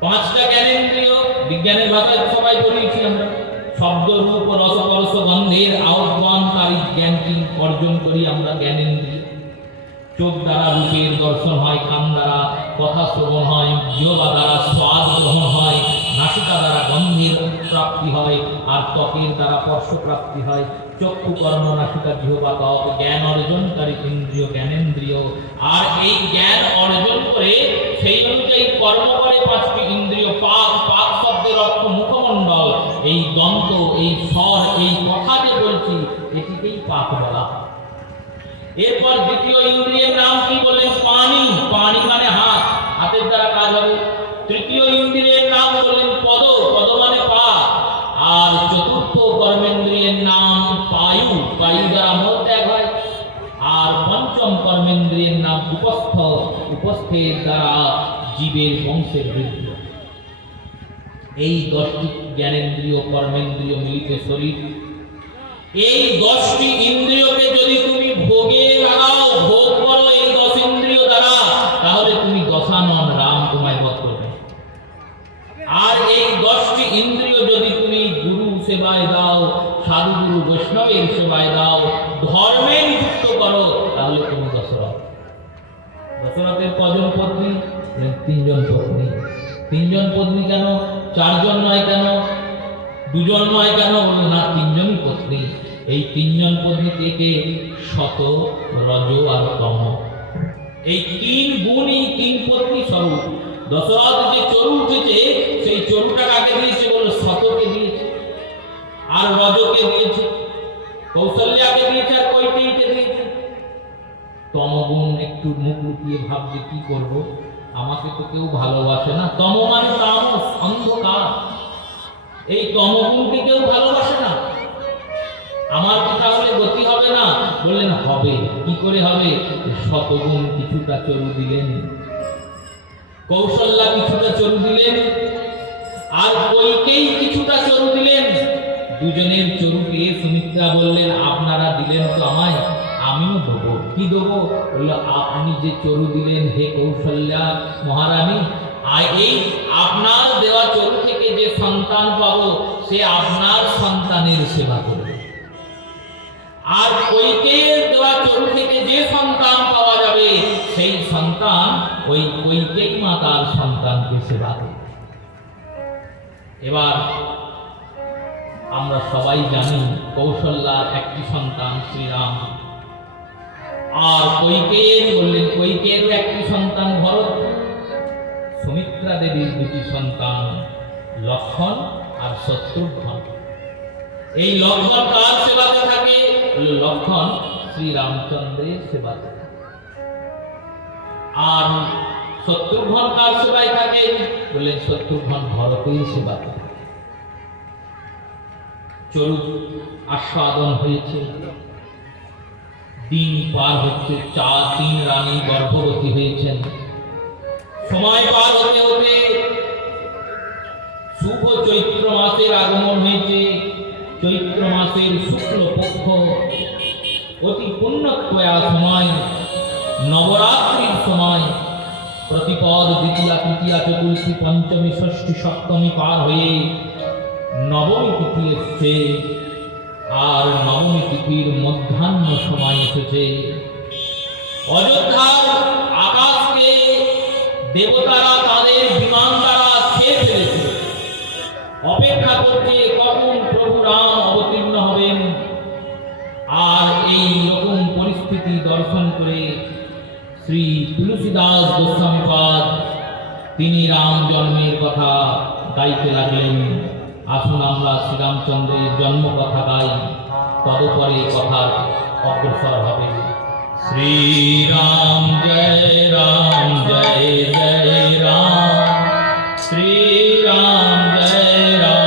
5টা জ্ঞানেন্দ্রিয়। বিজ্ঞানের ভাষায় সবাই পড়িয়েছি আমরা, শব্দ, রূপ, রস, স্পর্শ, গন্ধের আহ্বানকারী জ্ঞানটি অর্জন করি আমরা জ্ঞানেন্দ্রিয়। চোখ দ্বারা রূপের দর্শন হয়, কান দ্বারা কথা শ্রবণ হয়, জিহ্বা দ্বারা স্বাদ গ্রহণ হয়, নাসিকা দ্বারা গন্ধের প্রাপ্তি হয়, আর ত্বকের দ্বারা স্পর্শ প্রাপ্তি হয়। চক্ষু, কর্ণ, নাসিকা, জিহ্বা, ত্বক জ্ঞান অর্জনকারী ইন্দ্রিয়, জ্ঞানেন্দ্রিয়। আর এই জ্ঞান অর্জন করে সেই অনুযায়ী কর্ম করে 5টি ইন্দ্রিয়। পাক, পাক শব্দের অর্থ মুখমণ্ডল। এই দন্ত, এই স্বর, এই কথা যে বলছি এটিকেই পাক বলা। এরপর দ্বিতীয় ইন্দ্রিয়ের নাম কি বললেন? পানি। পানি মানে হাত, হাতের দ্বারা কাজ হবে। তৃতীয় ইন্দ্রিয়ের নাম বললেন পদ, পদ মানে পা। আর চতুর্থ কর্মেন্দ্রিয়ের নাম বায়ু, বায়ু দ্বারা মল ত্যাগ হয়। আর পঞ্চম কর্মেন্দ্রিয়ের নাম উপস্থ, উপস্থের দ্বারা জীবের বংশের বৃদ্ধি। এই 10টি জ্ঞানেন্দ্রিয়, কর্মেন্দ্রিয় মিলিত শরীর। এই 10টি ইন্দ্রিয়কে যদি তুমি ভোগে লাগাও, ভোগ করো এই 10 ইন্দ্রিয় দ্বারা, তাহলে তুমি দশানন, রাম তোমায় বধ করবে। আর এই 10টি ইন্দ্রিয় যদি তুমি গুরু সেবায় দাও, সাধু গুরু বৈষ্ণবের সেবায় দাও, ধর্মে নিযুক্ত করো, তাহলে তুমি দশরথ। দশরথের কজন পত্নী? 3 জন পত্নী। 3 জন পত্নী কেন? 4 জন নয় কেন? 2 জন নয় কেন? না, 3 জনই পত্নী। এই 3 জন পত্নী থেকে শত, রজ আর তম, এই 3 গুণই 3 পত্নী স্বরূপ। দশরথ যে চরু উঠেছে, সেই চরুটা কাকে দিয়েছে? বলো, শতকে দিয়েছে, আর রজকে দিয়েছে, কৌশল্যাকে দিয়েছে, আর কৈকেয়ীকে দিয়েছে। তমগুণ একটু মুখ লুকিয়ে ভাবছে কি করব, আমাকে তো কেউ ভালোবাসে না। তম মানে তামস, অন্ধকার। এই তমগুণকে কেউ ভালোবাসে না, আমার কি তাহলে গতি হবে না? বললেন হবে। কি করে হবে? শতগুণ কিছুটা চরু দিলেন, কৌশল্যা কিছুটা চরু দিলেন, আর কইকেই কিছুটা চরু দিলেন। দুজনের চরু পেয়ে সুমিত্রা বললেন আপনারা দিলেন তো আমায়, আমিও দেবো। কি দেবো? বলল আপনি যে চরু দিলেন হে কৌশল্যা মহারানী, এই আপনার দেওয়া চরু থেকে যে সন্তান পাবো সে আপনার সন্তানের সেবা করবে, আর কৈকেয়ীর দেওয়া চরু থেকে যে সন্তান পাওয়া যাবে সেই সন্তান ওই কৈকেয়ী মাতার সন্তানকে সেবা করবে। এবার আমরা সবাই জানি কৌশল্যার একটি সন্তান শ্রীরাম, আর কৈকেয়ীর বললেন কৈকেয়ীর একটি সন্তান ভরত। সুমিত্রা দেবীর দুটি সন্তান লক্ষ্মণ আর শত্রুঘ্ন। এই লক্ষ্মণ কার সেবাতে থাকে? লক্ষ্মণ শ্রীরামচন্দ্রের সেবাতে থাকে। আর শত্রুঘ্ন কার সেবায় থাকে? বললেন শত্রুঘ্ন ভরতের সেবাতে থাকে। চরু আস্বাদন হয়েছে, দিন পার হচ্ছে, 4 রানী গর্ভবতী হয়েছেন। সময় পার হতে হতে শুভ চৈত্র মাসের আগমন হয়েছে। চৈত্র মাসের শুক্ল পক্ষ, অতি পুণ্যত্বয়া সময়, নবরাত্রির সময়। প্রতিপদ, দ্বিতীয়া, তৃতীয়া, চতুর্থী, পঞ্চমী, ষষ্ঠী, সপ্তমী পার হয়ে নবমী তিথি এসছে, আর নবমী তিথির মধ্যাহ্ন সময় এসেছে। অযোধ্যার আকাশকে দেবতারা তাদের বিমান দ্বারা ছেয়ে ফেলেছে, অপেক্ষা করছে কখন প্রভু রাম অবতীর্ণ হবেন। আর এই রকম পরিস্থিতি দর্শন করে শ্রী তুলসীদাস গোস্বামীপাদ তিনি রাম জন্মের কথা গাইতে লাগলেন। আসুন আমরা শ্রীরামচন্দ্রের জন্ম কথা গাই, তদপরে কথার অগ্রসর হবে। শ্রীরাম জয় রাম, জয় জয় রাম, শ্রীরাম জয় রাম।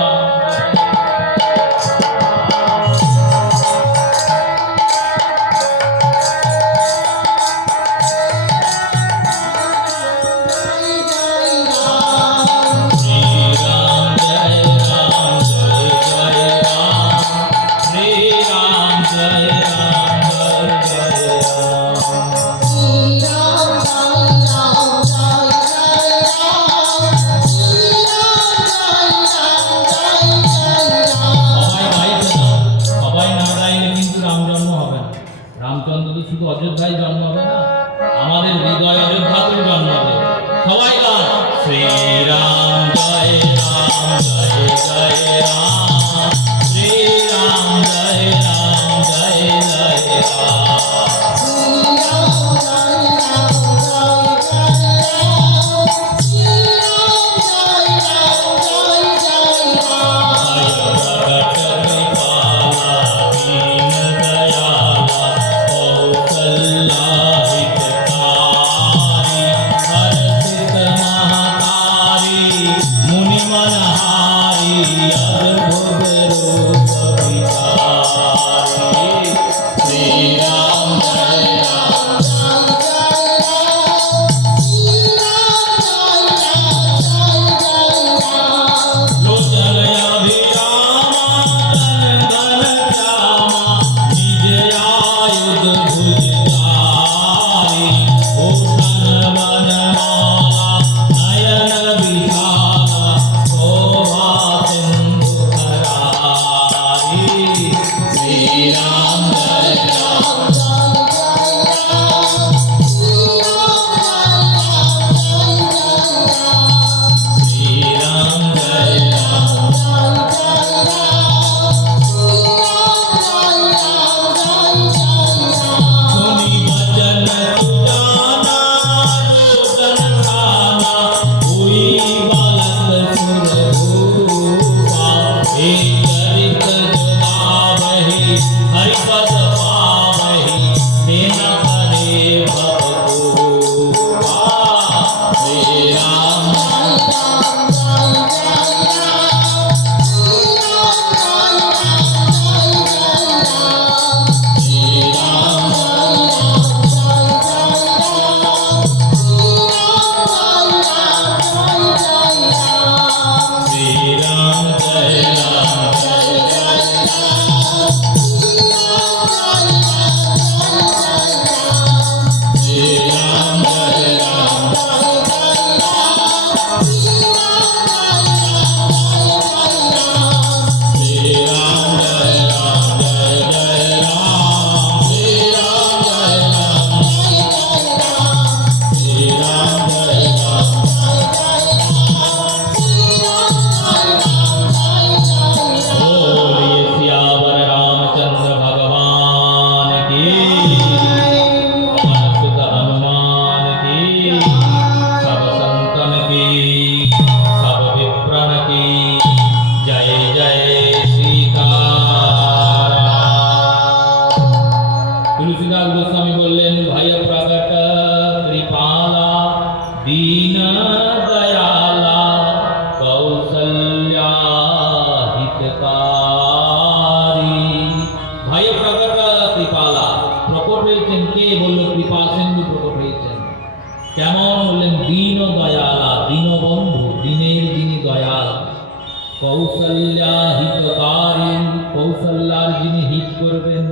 রামচন্দ্র তো শুধু অযোধ্যায় জন্ম হবে না, আমাদের হৃদয় অযোধ্যাতেও জন্ম হবে। সবাই গান শ্রীরাম জয় রাম, জয় জয় রাম, শ্রীরাম জয় রাম, জয় জয় Ram तुलसीदास गोस्वामी बोललेन भय प्रकट कृपाला दीन दयाला कौसल्या हितकारी। भय प्रकट कृपाला प्रकट হয়েছেন কে? বলল কৃপা সিন্ধু প্রকট হয়েছেন। কেমন? বললেন দীন দয়ালা, দীনবন্ধু, দিনের যিনি দয়াল। কৌশল্যা হিতকারী, কৌশল্যার যিনি হিত করবেন।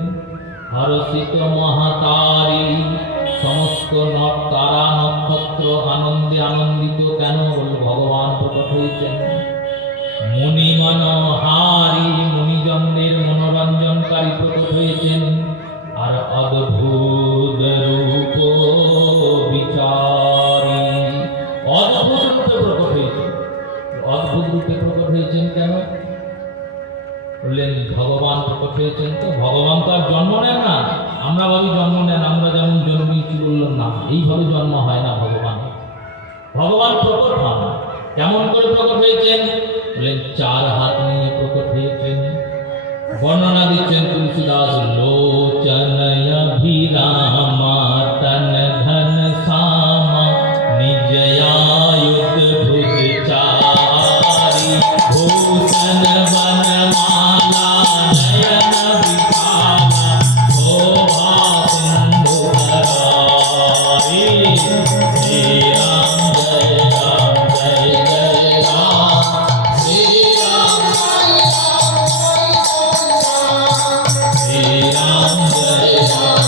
হরষিত মহাতারী, সমস্ত তারা নক্ষত্র আনন্দে আনন্দিত। কেন? বলল ভগবান প্রকট হয়েছেন। মুনিমনহারী, মুনিজনদের মনোরঞ্জনকারী প্রকট হয়েছেন। আর অদ্ভুত রূপ বিচারী, অদ্ভুত রূপে প্রকট হয়েছেন। অদ্ভুত রূপে প্রকট হয়েছেন কেন? বললেন ভগবান প্রকট হয়েছেন। তো ভগবান তো আর জন্ম নেন না, আমরা ভাবি জন্ম নেন, আমরা যেমন জন্মেছি। বললেন না, এইভাবে জন্ম হয় না ভগবান। ভগবান প্রকট হন। কেমন করে প্রকট হয়েছেন? বললেন চার হাত নিয়ে প্রকট হয়েছেন। বর্ণনা দিচ্ছেন তুলসীদাস, লোচনয় অভিরামা তন ধন সামা নিজ আয়ুধ ভুজ চারি ভূষণ বনমালা নয়ন বিশালা শোভা সিন্ধু ধরারি। শ্রী রাম জয় রাম জয় জয় রাম, শ্রী রাম श्री राम जय राम।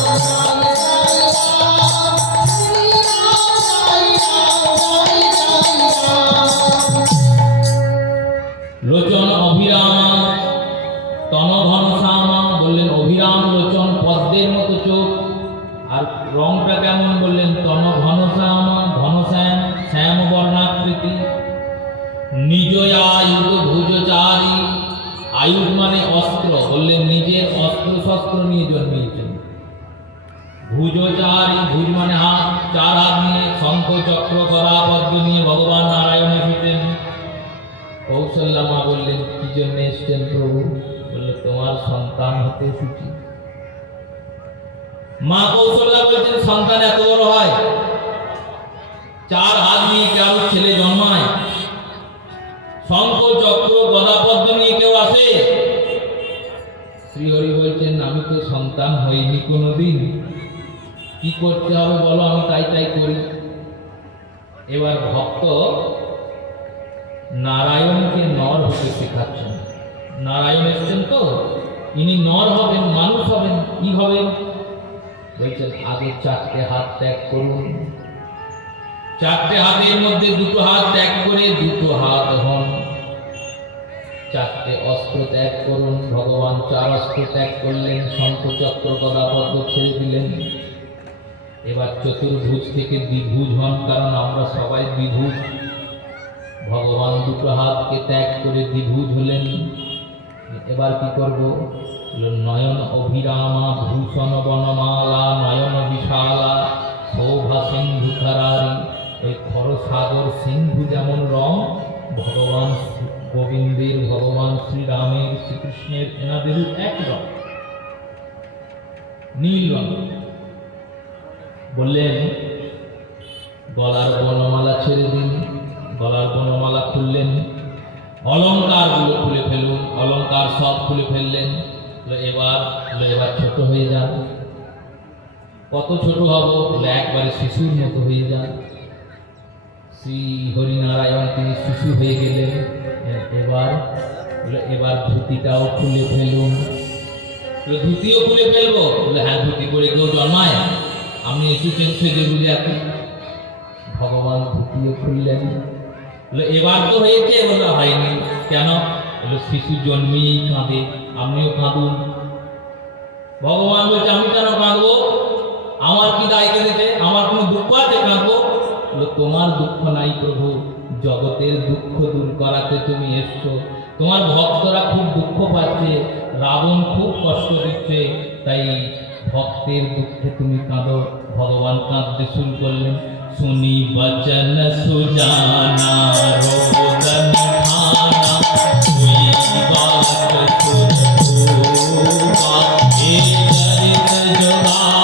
লোচন অভিরাম তন ঘন শ্যামা, বললেন অভিরাম লোচন, পদ্মের মতো চোখ। আর রংটা কেমন? বললেন তন ঘন শ্যামা, ঘন শ্যাম, শ্যাম বর্ণাকৃতি। নিজ আয়ুধ ভুজচারী, আয়ুধ মানে অস্ত্র। বললেন নিজের অস্ত্র শস্ত্র নিয়ে জন্মিয়েছেন। ভুজচারী, ভুজ মানে হাত, চার হাত নিয়ে শঙ্খ চক্র গদা পদ্ম নিয়ে ভগবান নারায়ণ এসেছেন। কৌশল্যা মা বললেন কি জন্য এসছেন প্রভু? বললে তোমার সন্তান হতে এসেছি। মা কৌশল্যা বলছেন সন্তান এত বড় হয়? চার হাত নিয়ে কেউ ছেলে জন্মায়? শঙ্খ চক্র গদা পদ্ম নিয়ে কেউ আসে? শ্রীহরি বলছেন আমি তো সন্তান হইনি কোনোদিন, কি করতে হবে বলো, আমি তাই তাই করি। এবার ভক্ত নারায়ণকে নর হতে শেখাচ্ছেন। নারায়ণ এসছেন তো, ইনি নর হবেন, মানুষ হবেন। কি হবেন? বলছেন আগে চারটে হাত ত্যাগ করুন। চারটে হাতের মধ্যে দুটো হাত ত্যাগ করে দুটো হাত হন। চারটে অস্ত্র ত্যাগ করুন। ভগবান চার অস্ত্র ত্যাগ করলেন, শঙ্খ চক্র গদা পদ্ম ছেড়ে দিলেন। এবার চতুর্ভুজ থেকে দ্বিভুজ হন, কারণ আমরা সবাই দ্বিভুজ। ভগবান দুটো হাতকে ত্যাগ করে দ্বিভুজ হলেন। এবার কি করব? নয়ন অভিরামা ভূষণ বনমালা নয়ন বিশালা শোভা সিন্ধু ধরারি। ওই খরসাগর সিন্ধু যেমন রং, ভগবান গোবিন্দের, ভগবান শ্রীরামের, শ্রীকৃষ্ণের, এনাদেরও এক রং, নীল রং। বললেন গলার বনমালা ছেড়ে দিন। গলার বনমালা খুললেন, অলঙ্কারগুলো খুলে ফেলুন। অলঙ্কার সব খুলে ফেললেন। এবার ছোট হয়ে যান। কত ছোট হব? একবারে শিশুর মতো হয়ে যান। শ্রী হরিনারায়ণ তিনি শিশু হয়ে গেলেন। এবার ধুতিটাও খুলে ফেলুন। ধুতিও খুলে ফেলবো? বলে হ্যাঁ, ধুতি পরে কেউ জন্মায়? আপনি এসেছেন সেজে বুঝে এখন। ভগবান ধুতিও খুললেন। এবার তো হয়েছে? বলে হয়নি। কেন? বলে শিশু জন্মেই কাঁদে, আপনিও কাঁদুন। ভগবান বলছে আমি কেন কাঁদবো? আমার কি দায় কেঁদেছে? আমার কোনো দুঃখ আছে কাঁদবো? তোমার দুঃখ নাই প্রভু, জগতের দুঃখ দূর করাতে তুমি এসছো। তোমার ভক্তরা খুব দুঃখ পাচ্ছে, রাবণ খুব কষ্ট দিচ্ছে, তাই ভক্তের দুঃখে তুমি কাঁদো। ভগবান কাঁদতে শুরু করলেন। শুনি বচন সুজানা রোদন ঠানা हुई बात सुन ए चरित जोगा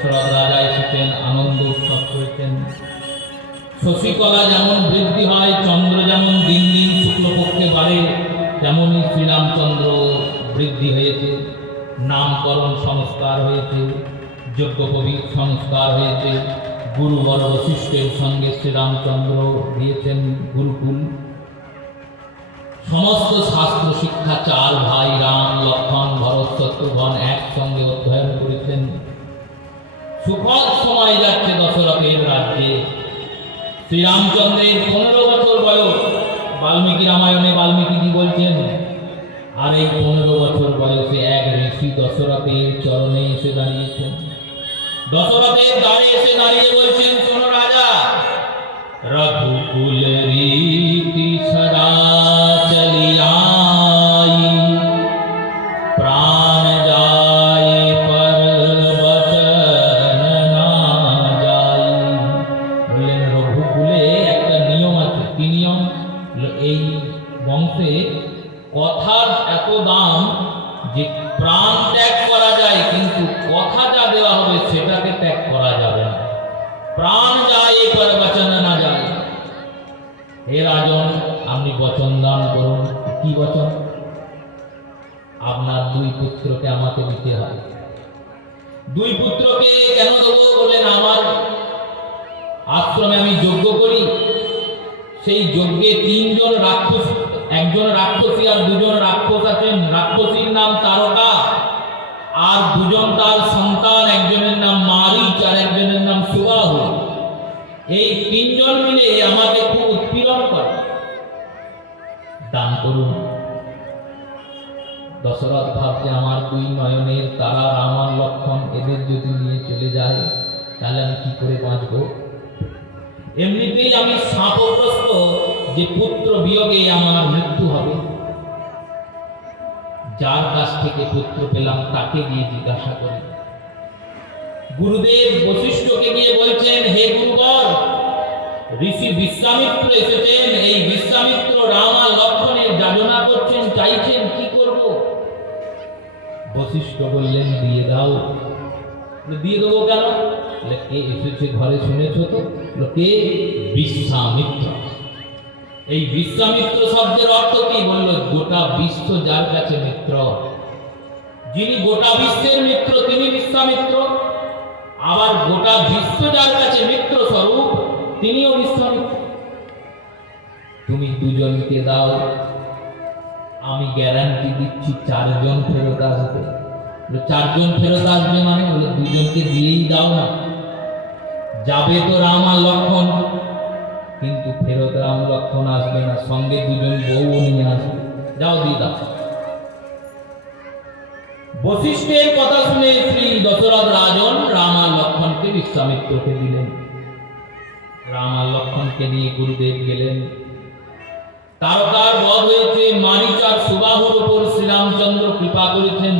দশরথ রাজা এসেছেন, আনন্দ উৎসব করেছেন। শশীকলা যেমন বৃদ্ধি হয়, চন্দ্র যেমন দিন দিন শুক্লপক্ষে বাড়ে, তেমনই শ্রীরামচন্দ্র বৃদ্ধি হয়েছে। নামকরণ সংস্কার হয়েছে, যজ্ঞোপবীত সংস্কার হয়েছে। গুরুবর বশিষ্ঠের সঙ্গে শ্রীরামচন্দ্র দিয়েছেন গুরুকুল। সমস্ত শাস্ত্র শিক্ষা চার ভাই রাম, লক্ষ্মণ, ভরত, শত্রুঘ্ন একসঙ্গে অধ্যয়ন করেছেন। সুখদ সময় যাচ্ছে দশরথের রাজ্যে। শ্রীরামচন্দ্রের 15 বছর বয়স। বাল্মীকি রামায়ণে বাল্মীকি বলছেন, আর এই 15 বছর বয়সে এক ঋষি দশরথের চরণে এসে দাঁড়িয়েছেন। দশরথের দ্বারে এসে দাঁড়িয়ে বলছেন, শোনো রাজা, রঘুকুল রীতি সদা চলিয়াই, প্রাণ যায় পর বচন না যাই। বললেন রঘুকুলে একটা নিয়ম আছে। কি নিয়ম? এই বংশে কথার এত দাম যে প্রাণ ত্যাগ করা যায়, কিন্তু কথা যা দেওয়া হবে সেটাকে ত্যাগ করা যাবে না। প্রাণ যায় পর বচন না যায়। হে রাজন, আপনি বচন দান করুন। কি বচন? আপনার 2 পুত্রকে আমাকে দিতে হবে। 2 পুত্রকে কেন দেবো? বলেন, আমার আশ্রমে আমি যজ্ঞ করি, সেই যজ্ঞে 3 জন রাক্ষস, একজন রাক্ষসী আর 2 জন রাক্ষস আছেন। রাক্ষসীর নাম তারকা, আর 2 জন তার সন্তান, একজনের নাম মারিচ আর একজনের নাম সুবাহু। এই 3 জন মিলে আমাকে খুব উৎপীড়ন করে, দান করুন। দশরথ ভাবছে, আমার 2 নয়নের তারা রাম আর লক্ষ্মণ, এদের যদি নিয়ে চলে যায় তাহলে আমি কি করে বাঁচব? এমনিতেই আমি শাপগ্রস্ত যে পুত্র বিয়োগে আমার মৃত্যু হবে। যার কাছ থেকে পুত্র পেলাম তাকে গিয়ে জিজ্ঞাসা করি। গুরুদেব বশিষ্ঠকে গিয়ে বলছেন, হে গুরুবর, ঋষি বিশ্বামিত্র এসেছেন। এই বিশ্বামিত্র রাম আর লক্ষ্মণের যাজনা করছেন, চাইছেন, কি করব? বশিষ্ঠ বললেন, দিয়ে দাও। দিয়ে দেবো কেন? কে এসেছে ঘরে শুনেছো তো? কে? বিশ্বামিত্র। এই বিশ্বামিত্র শব্দের অর্থ কি? বলল, গোটা বিশ্ব যার কাছে মিত্র, যিনি গোটা বিশ্বের মিত্র তিনি বিশ্বামিত্র। আবার গোটা বিশ্ব যার কাছে মিত্র স্বরূপ তিনিও বিশ্বামিত্র। তুমি 2 জনকে দাও, আমি গ্যারান্টি দিচ্ছি 4 জন ফেরত আসবে। 4 জন ফেরত আসবে মানে? বলে 2 জনকে দিয়েই দাও না। যাবে তো রাম আর লক্ষ্মণ, কিন্তু ফেরত রাম লক্ষ্মণ আসবে না, সঙ্গে 2 জন বউ নিয়ে আসবে। যাও, দিয়ে দাও। বশিষ্ঠের কথা শুনে শ্রী দশরথ রাজন রাম আর লক্ষ্মণকে বিশ্বামিত্রকে দিলেন। রাম আর লক্ষ্মণকে নিয়ে গুরুদেব গেলেন। তারকার বধ হয়েছে, মারিচ আর সুবাহুর উপর শ্রীরামচন্দ্র কৃপা করেছেন।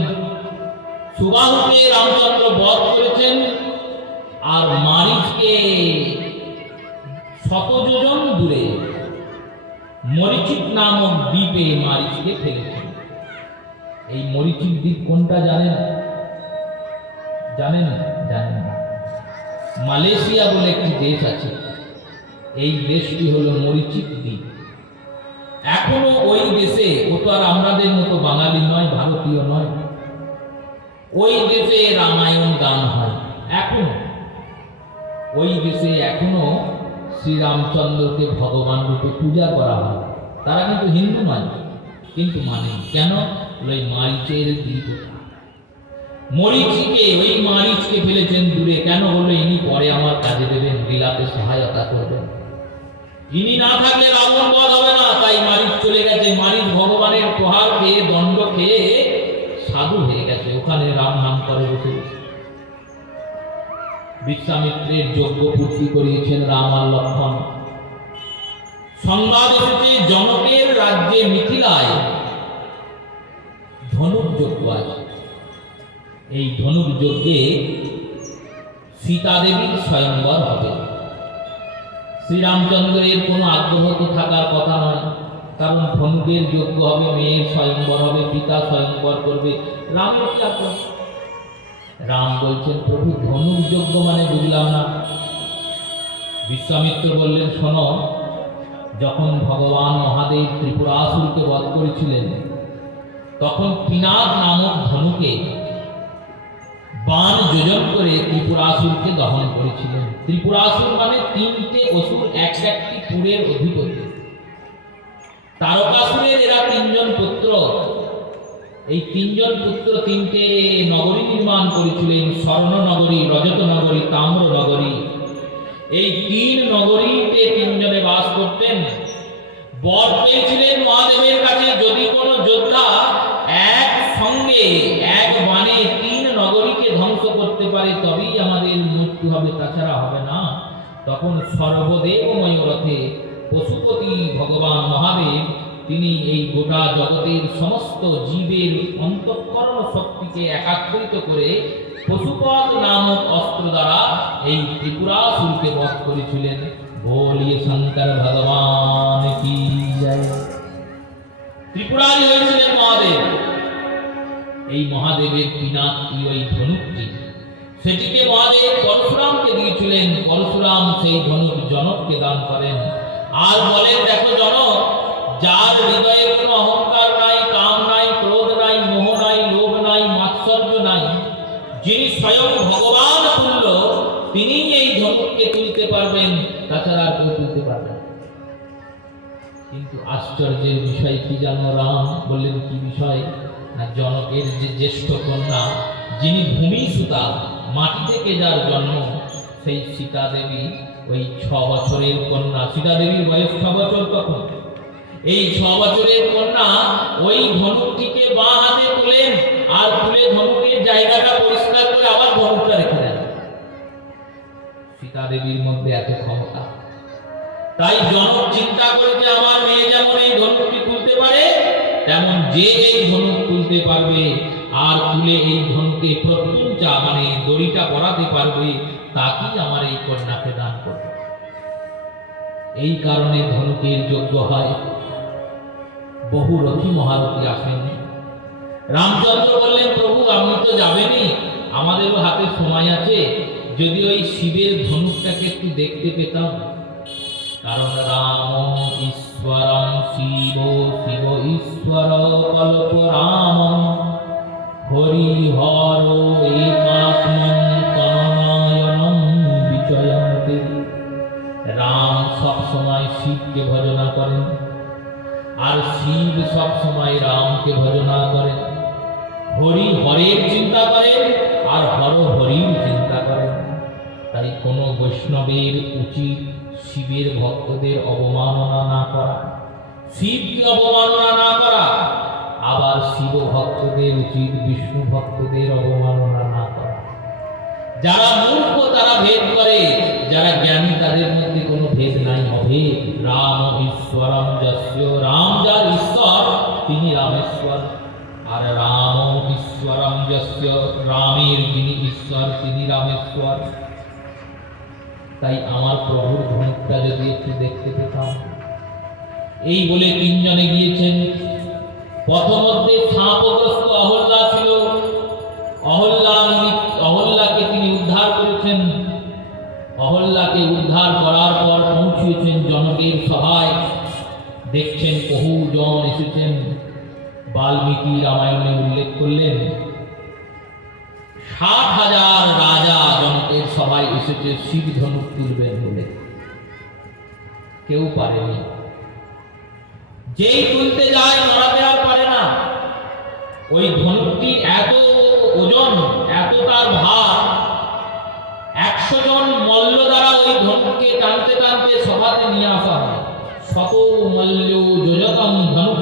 সুবাহুকে রামচন্দ্র বধ করেছেন, আর মারিচকে 100 যোজন দূরে মরিচিক নামক দ্বীপে মারিচকে ফেলেছেন। এই মরিচিক দ্বীপ কোনটা জানেন? জানেন? জানেন না। মালয়েশিয়া বলে একটি দেশ আছে, এই দেশটি হলো মরিচিক দ্বীপ। এখনো ওই দেশে, ও তো আর আমাদের মতো বাঙালি নয়, ভারতীয় নয়, ওই দেশে রামায়ণ গান হয়। এখনো ওই দেশে এখনো শ্রীরামচন্দ্রকে ভগবান রূপে পূজা করা হয়। তারা কিন্তু হিন্দু নয়, কিন্তু মানে কেন? ওই মারিচের দ্বীপ। মরিচিকে, ওই মারিচকে ফেলেছেন দূরে। কেন? বললো, ইনি পরে আমার কাজে দেবেন, লীলাতে সহায়তা করবেন। ইনি না থাকলে রাবণ বধ হবে না। তাই মারিচ চলে গেছে। মারিচ ভগবানের প্রহার খেয়ে, দণ্ড খেয়ে সাধু হয়ে গেছে, ওখানে রাম নাম করে বসে বসে। বিশ্বামিত্রের যজ্ঞ পূর্তি করিয়েছেন রাম আর লক্ষ্মণ। সংবাদ এসেছে, জনকের রাজ্যে মিথিলায় ধনুক যজ্ঞ আছে। এই ধনুক যজ্ঞে সীতা দেবীর স্বয়ংবর হবে। শ্রীরামচন্দ্রের কোনো আগ্রহ তো থাকার কথা নয়, কারণ ধনুকের যজ্ঞ হবে, মেয়ের স্বয়ংবর হবে, পিতা স্বয়ংবর করবে। রামের কি আগ্রহ? রাম বলছেন, প্রভু ধনুক যজ্ঞ মানে বুঝলাম না। বিশ্বামিত্র বললেন, শোনো, যখন ভগবান মহাদেব ত্রিপুরাসুরকে বধ করেছিলেন, তখন পিনাক নামক ধনুকে বাণ যোজন করে ত্রিপুরাসুরকে দহন করেছিলেন। ত্রিপুরাসুর মানে তিনটে অসুর, এক একটি পুরের অধিপতি। তারকাসুরের এরা তিনজন পুত্র। এই তিনজন পুত্র তিনটে নগরী নির্মাণ করেছিলেন, স্বর্ণ নগরী, রজত নগরী, তাম্র নগরী। এই তিন নগরীতে তিনজনে বাস করতেন। বর পেয়েছিলেন মহাদেবের কাছে, যদি কোনো যোদ্ধা এক সঙ্গে এক বাণে তিন নগরীকে ধ্বংস করতে পারে তবেই আমাদের মৃত্যু হবে, তাছাড়া হবে না। তখন সর্বদেবময় রথে পশুপতি ভগবান মহাদেব তিনি এই গোটা জগতের সমস্ত জীবের অন্তঃকরণ শক্তিকে একাত্রিত করে পশুপত নামক অস্ত্র দ্বারা এই ত্রিপুরাসুরকে বধ করেছিলেন। বলিয়ে শঙ্কর ভগবান কি জয়। ত্রিপুরারি হয়েছিলেন মহাদেব। এই মহাদেবের পিনাকি ওই ধনুকটি, সেটিকে মহাদেব পরশুরামকে দিয়েছিলেন। পরশুরাম সেই ধনুক জনককে দান করেন আর বলেন, দেখো জনক, যার হৃদয়ে কোনো অহংকার নাই, কাম নাই, ক্রোধ নাই, মোহ নাই, লোভ নাই, মাৎসর্য নাই, যিনি স্বয়ং ভগবান তুল্য, তিনি এই ধনুককে তুলতে পারবেন, তাছাড়া আর কেউ তুলতে পারবেন। কিন্তু আশ্চর্যের বিষয় কি জানো? রাম বললেন, কি বিষয়? না, জনকের যে জ্যেষ্ঠ কন্যা, যিনি ভূমি সুতা, মাটি থেকে যার জন্ম, সেই সীতা দেবী, ওই 6 বছরের কন্যা। সীতা দেবীর বয়স 6 বছর তখন। এই 6 বছরের কন্যা ওই ধনুকটিকে বাঁ হাতে তোলেন আর তুলে ধনুকের জায়গাটা পরিষ্কার করে আবার ধনুকটা রেখে দেন। সীতা দেবীর মধ্যে এত ক্ষমতা। তাই জনক চিন্তা করেছে, আমার মেয়ে যেমন এই ধনুকটি তুলতে পারে, তেমন যে এই ধনুক তুলতে পারবে আর তুলে এই ধনুকে প্রত্যুঞ্চা মানে দড়িটা পরাতে পারবে, তাকেই আমার এই কন্যাকে দান করবে। এই কারণে ধনুকের যজ্ঞ হয়। বহু রথী মহারথী আসেন। রামচন্দ্র বললেন, প্রভু আপনি তো যাবেনই, আমাদেরও হাতে সময় আছে, যদি ওই শিবের ধনুকটাকে একটু দেখতে পেতাম। কারণ রাম ঈশ্বরম শিব, শিব ঈশ্বর কল্প রাম, হরি হর একাত্মং তনয়নম বিচয়ন্তে। রাম সব সময় শিবকে ভজনা করেন আর শিব সব সময় রামকে ভজনা করেন। হরি হরের চিন্তা করেন আর হর হরির চিন্তা করেন। তাই কোনো বৈষ্ণবের উচিত শিবের ভক্তদের অবমাননা না করা, শিবকে অবমাননা না করা। আবার শিব ভক্তদের উচিত বিষ্ণু ভক্তদের অবমাননা না করা। যারা মূর্খ তারা ভেদ করে, যারা জ্ঞানী তাদের মধ্যে কোনো ভেদ নাই, অভেদ। রাম ঈশ্বরম যস্য, রাম যার ঈশ্বর তিনি রামেশ্বর, আর রাম ঈশ্বরম যস্য, রামের যিনি ঈশ্বর তিনি রামেশ্বর। তাই আমার প্রভুর ধনুকটা যদি একটু দেখতে পেতাম। এই বলে তিনজনে গিয়েছেন। পথমধ্যে সাপগ্রস্ত অহল্যা ছিল। অহল্যাকে তিনি উদ্ধার করেছেন। অহল্যাকে উদ্ধার করার পর পৌঁছিয়েছেন জনকের সভায়। দেখছেন বহু জন এসেছেন। বাল্মীকি রামায়ণে উল্লেখ করলেন 60,000 রাজা জনকের সভায় এসেছে শিব ধনুক তুলবেন বলে। কেউ পারেনি। যেই তুলতে যায় নড়াতে আর পারে না। ওই ধনুকটির এত ওজন, এত তার ভার, 100 জন মল্ল দ্বারা ওই ধনুককে টানতে টানতে সভাতে নিয়ে আসা হয়। শত মল্ল যোজকম ধনুক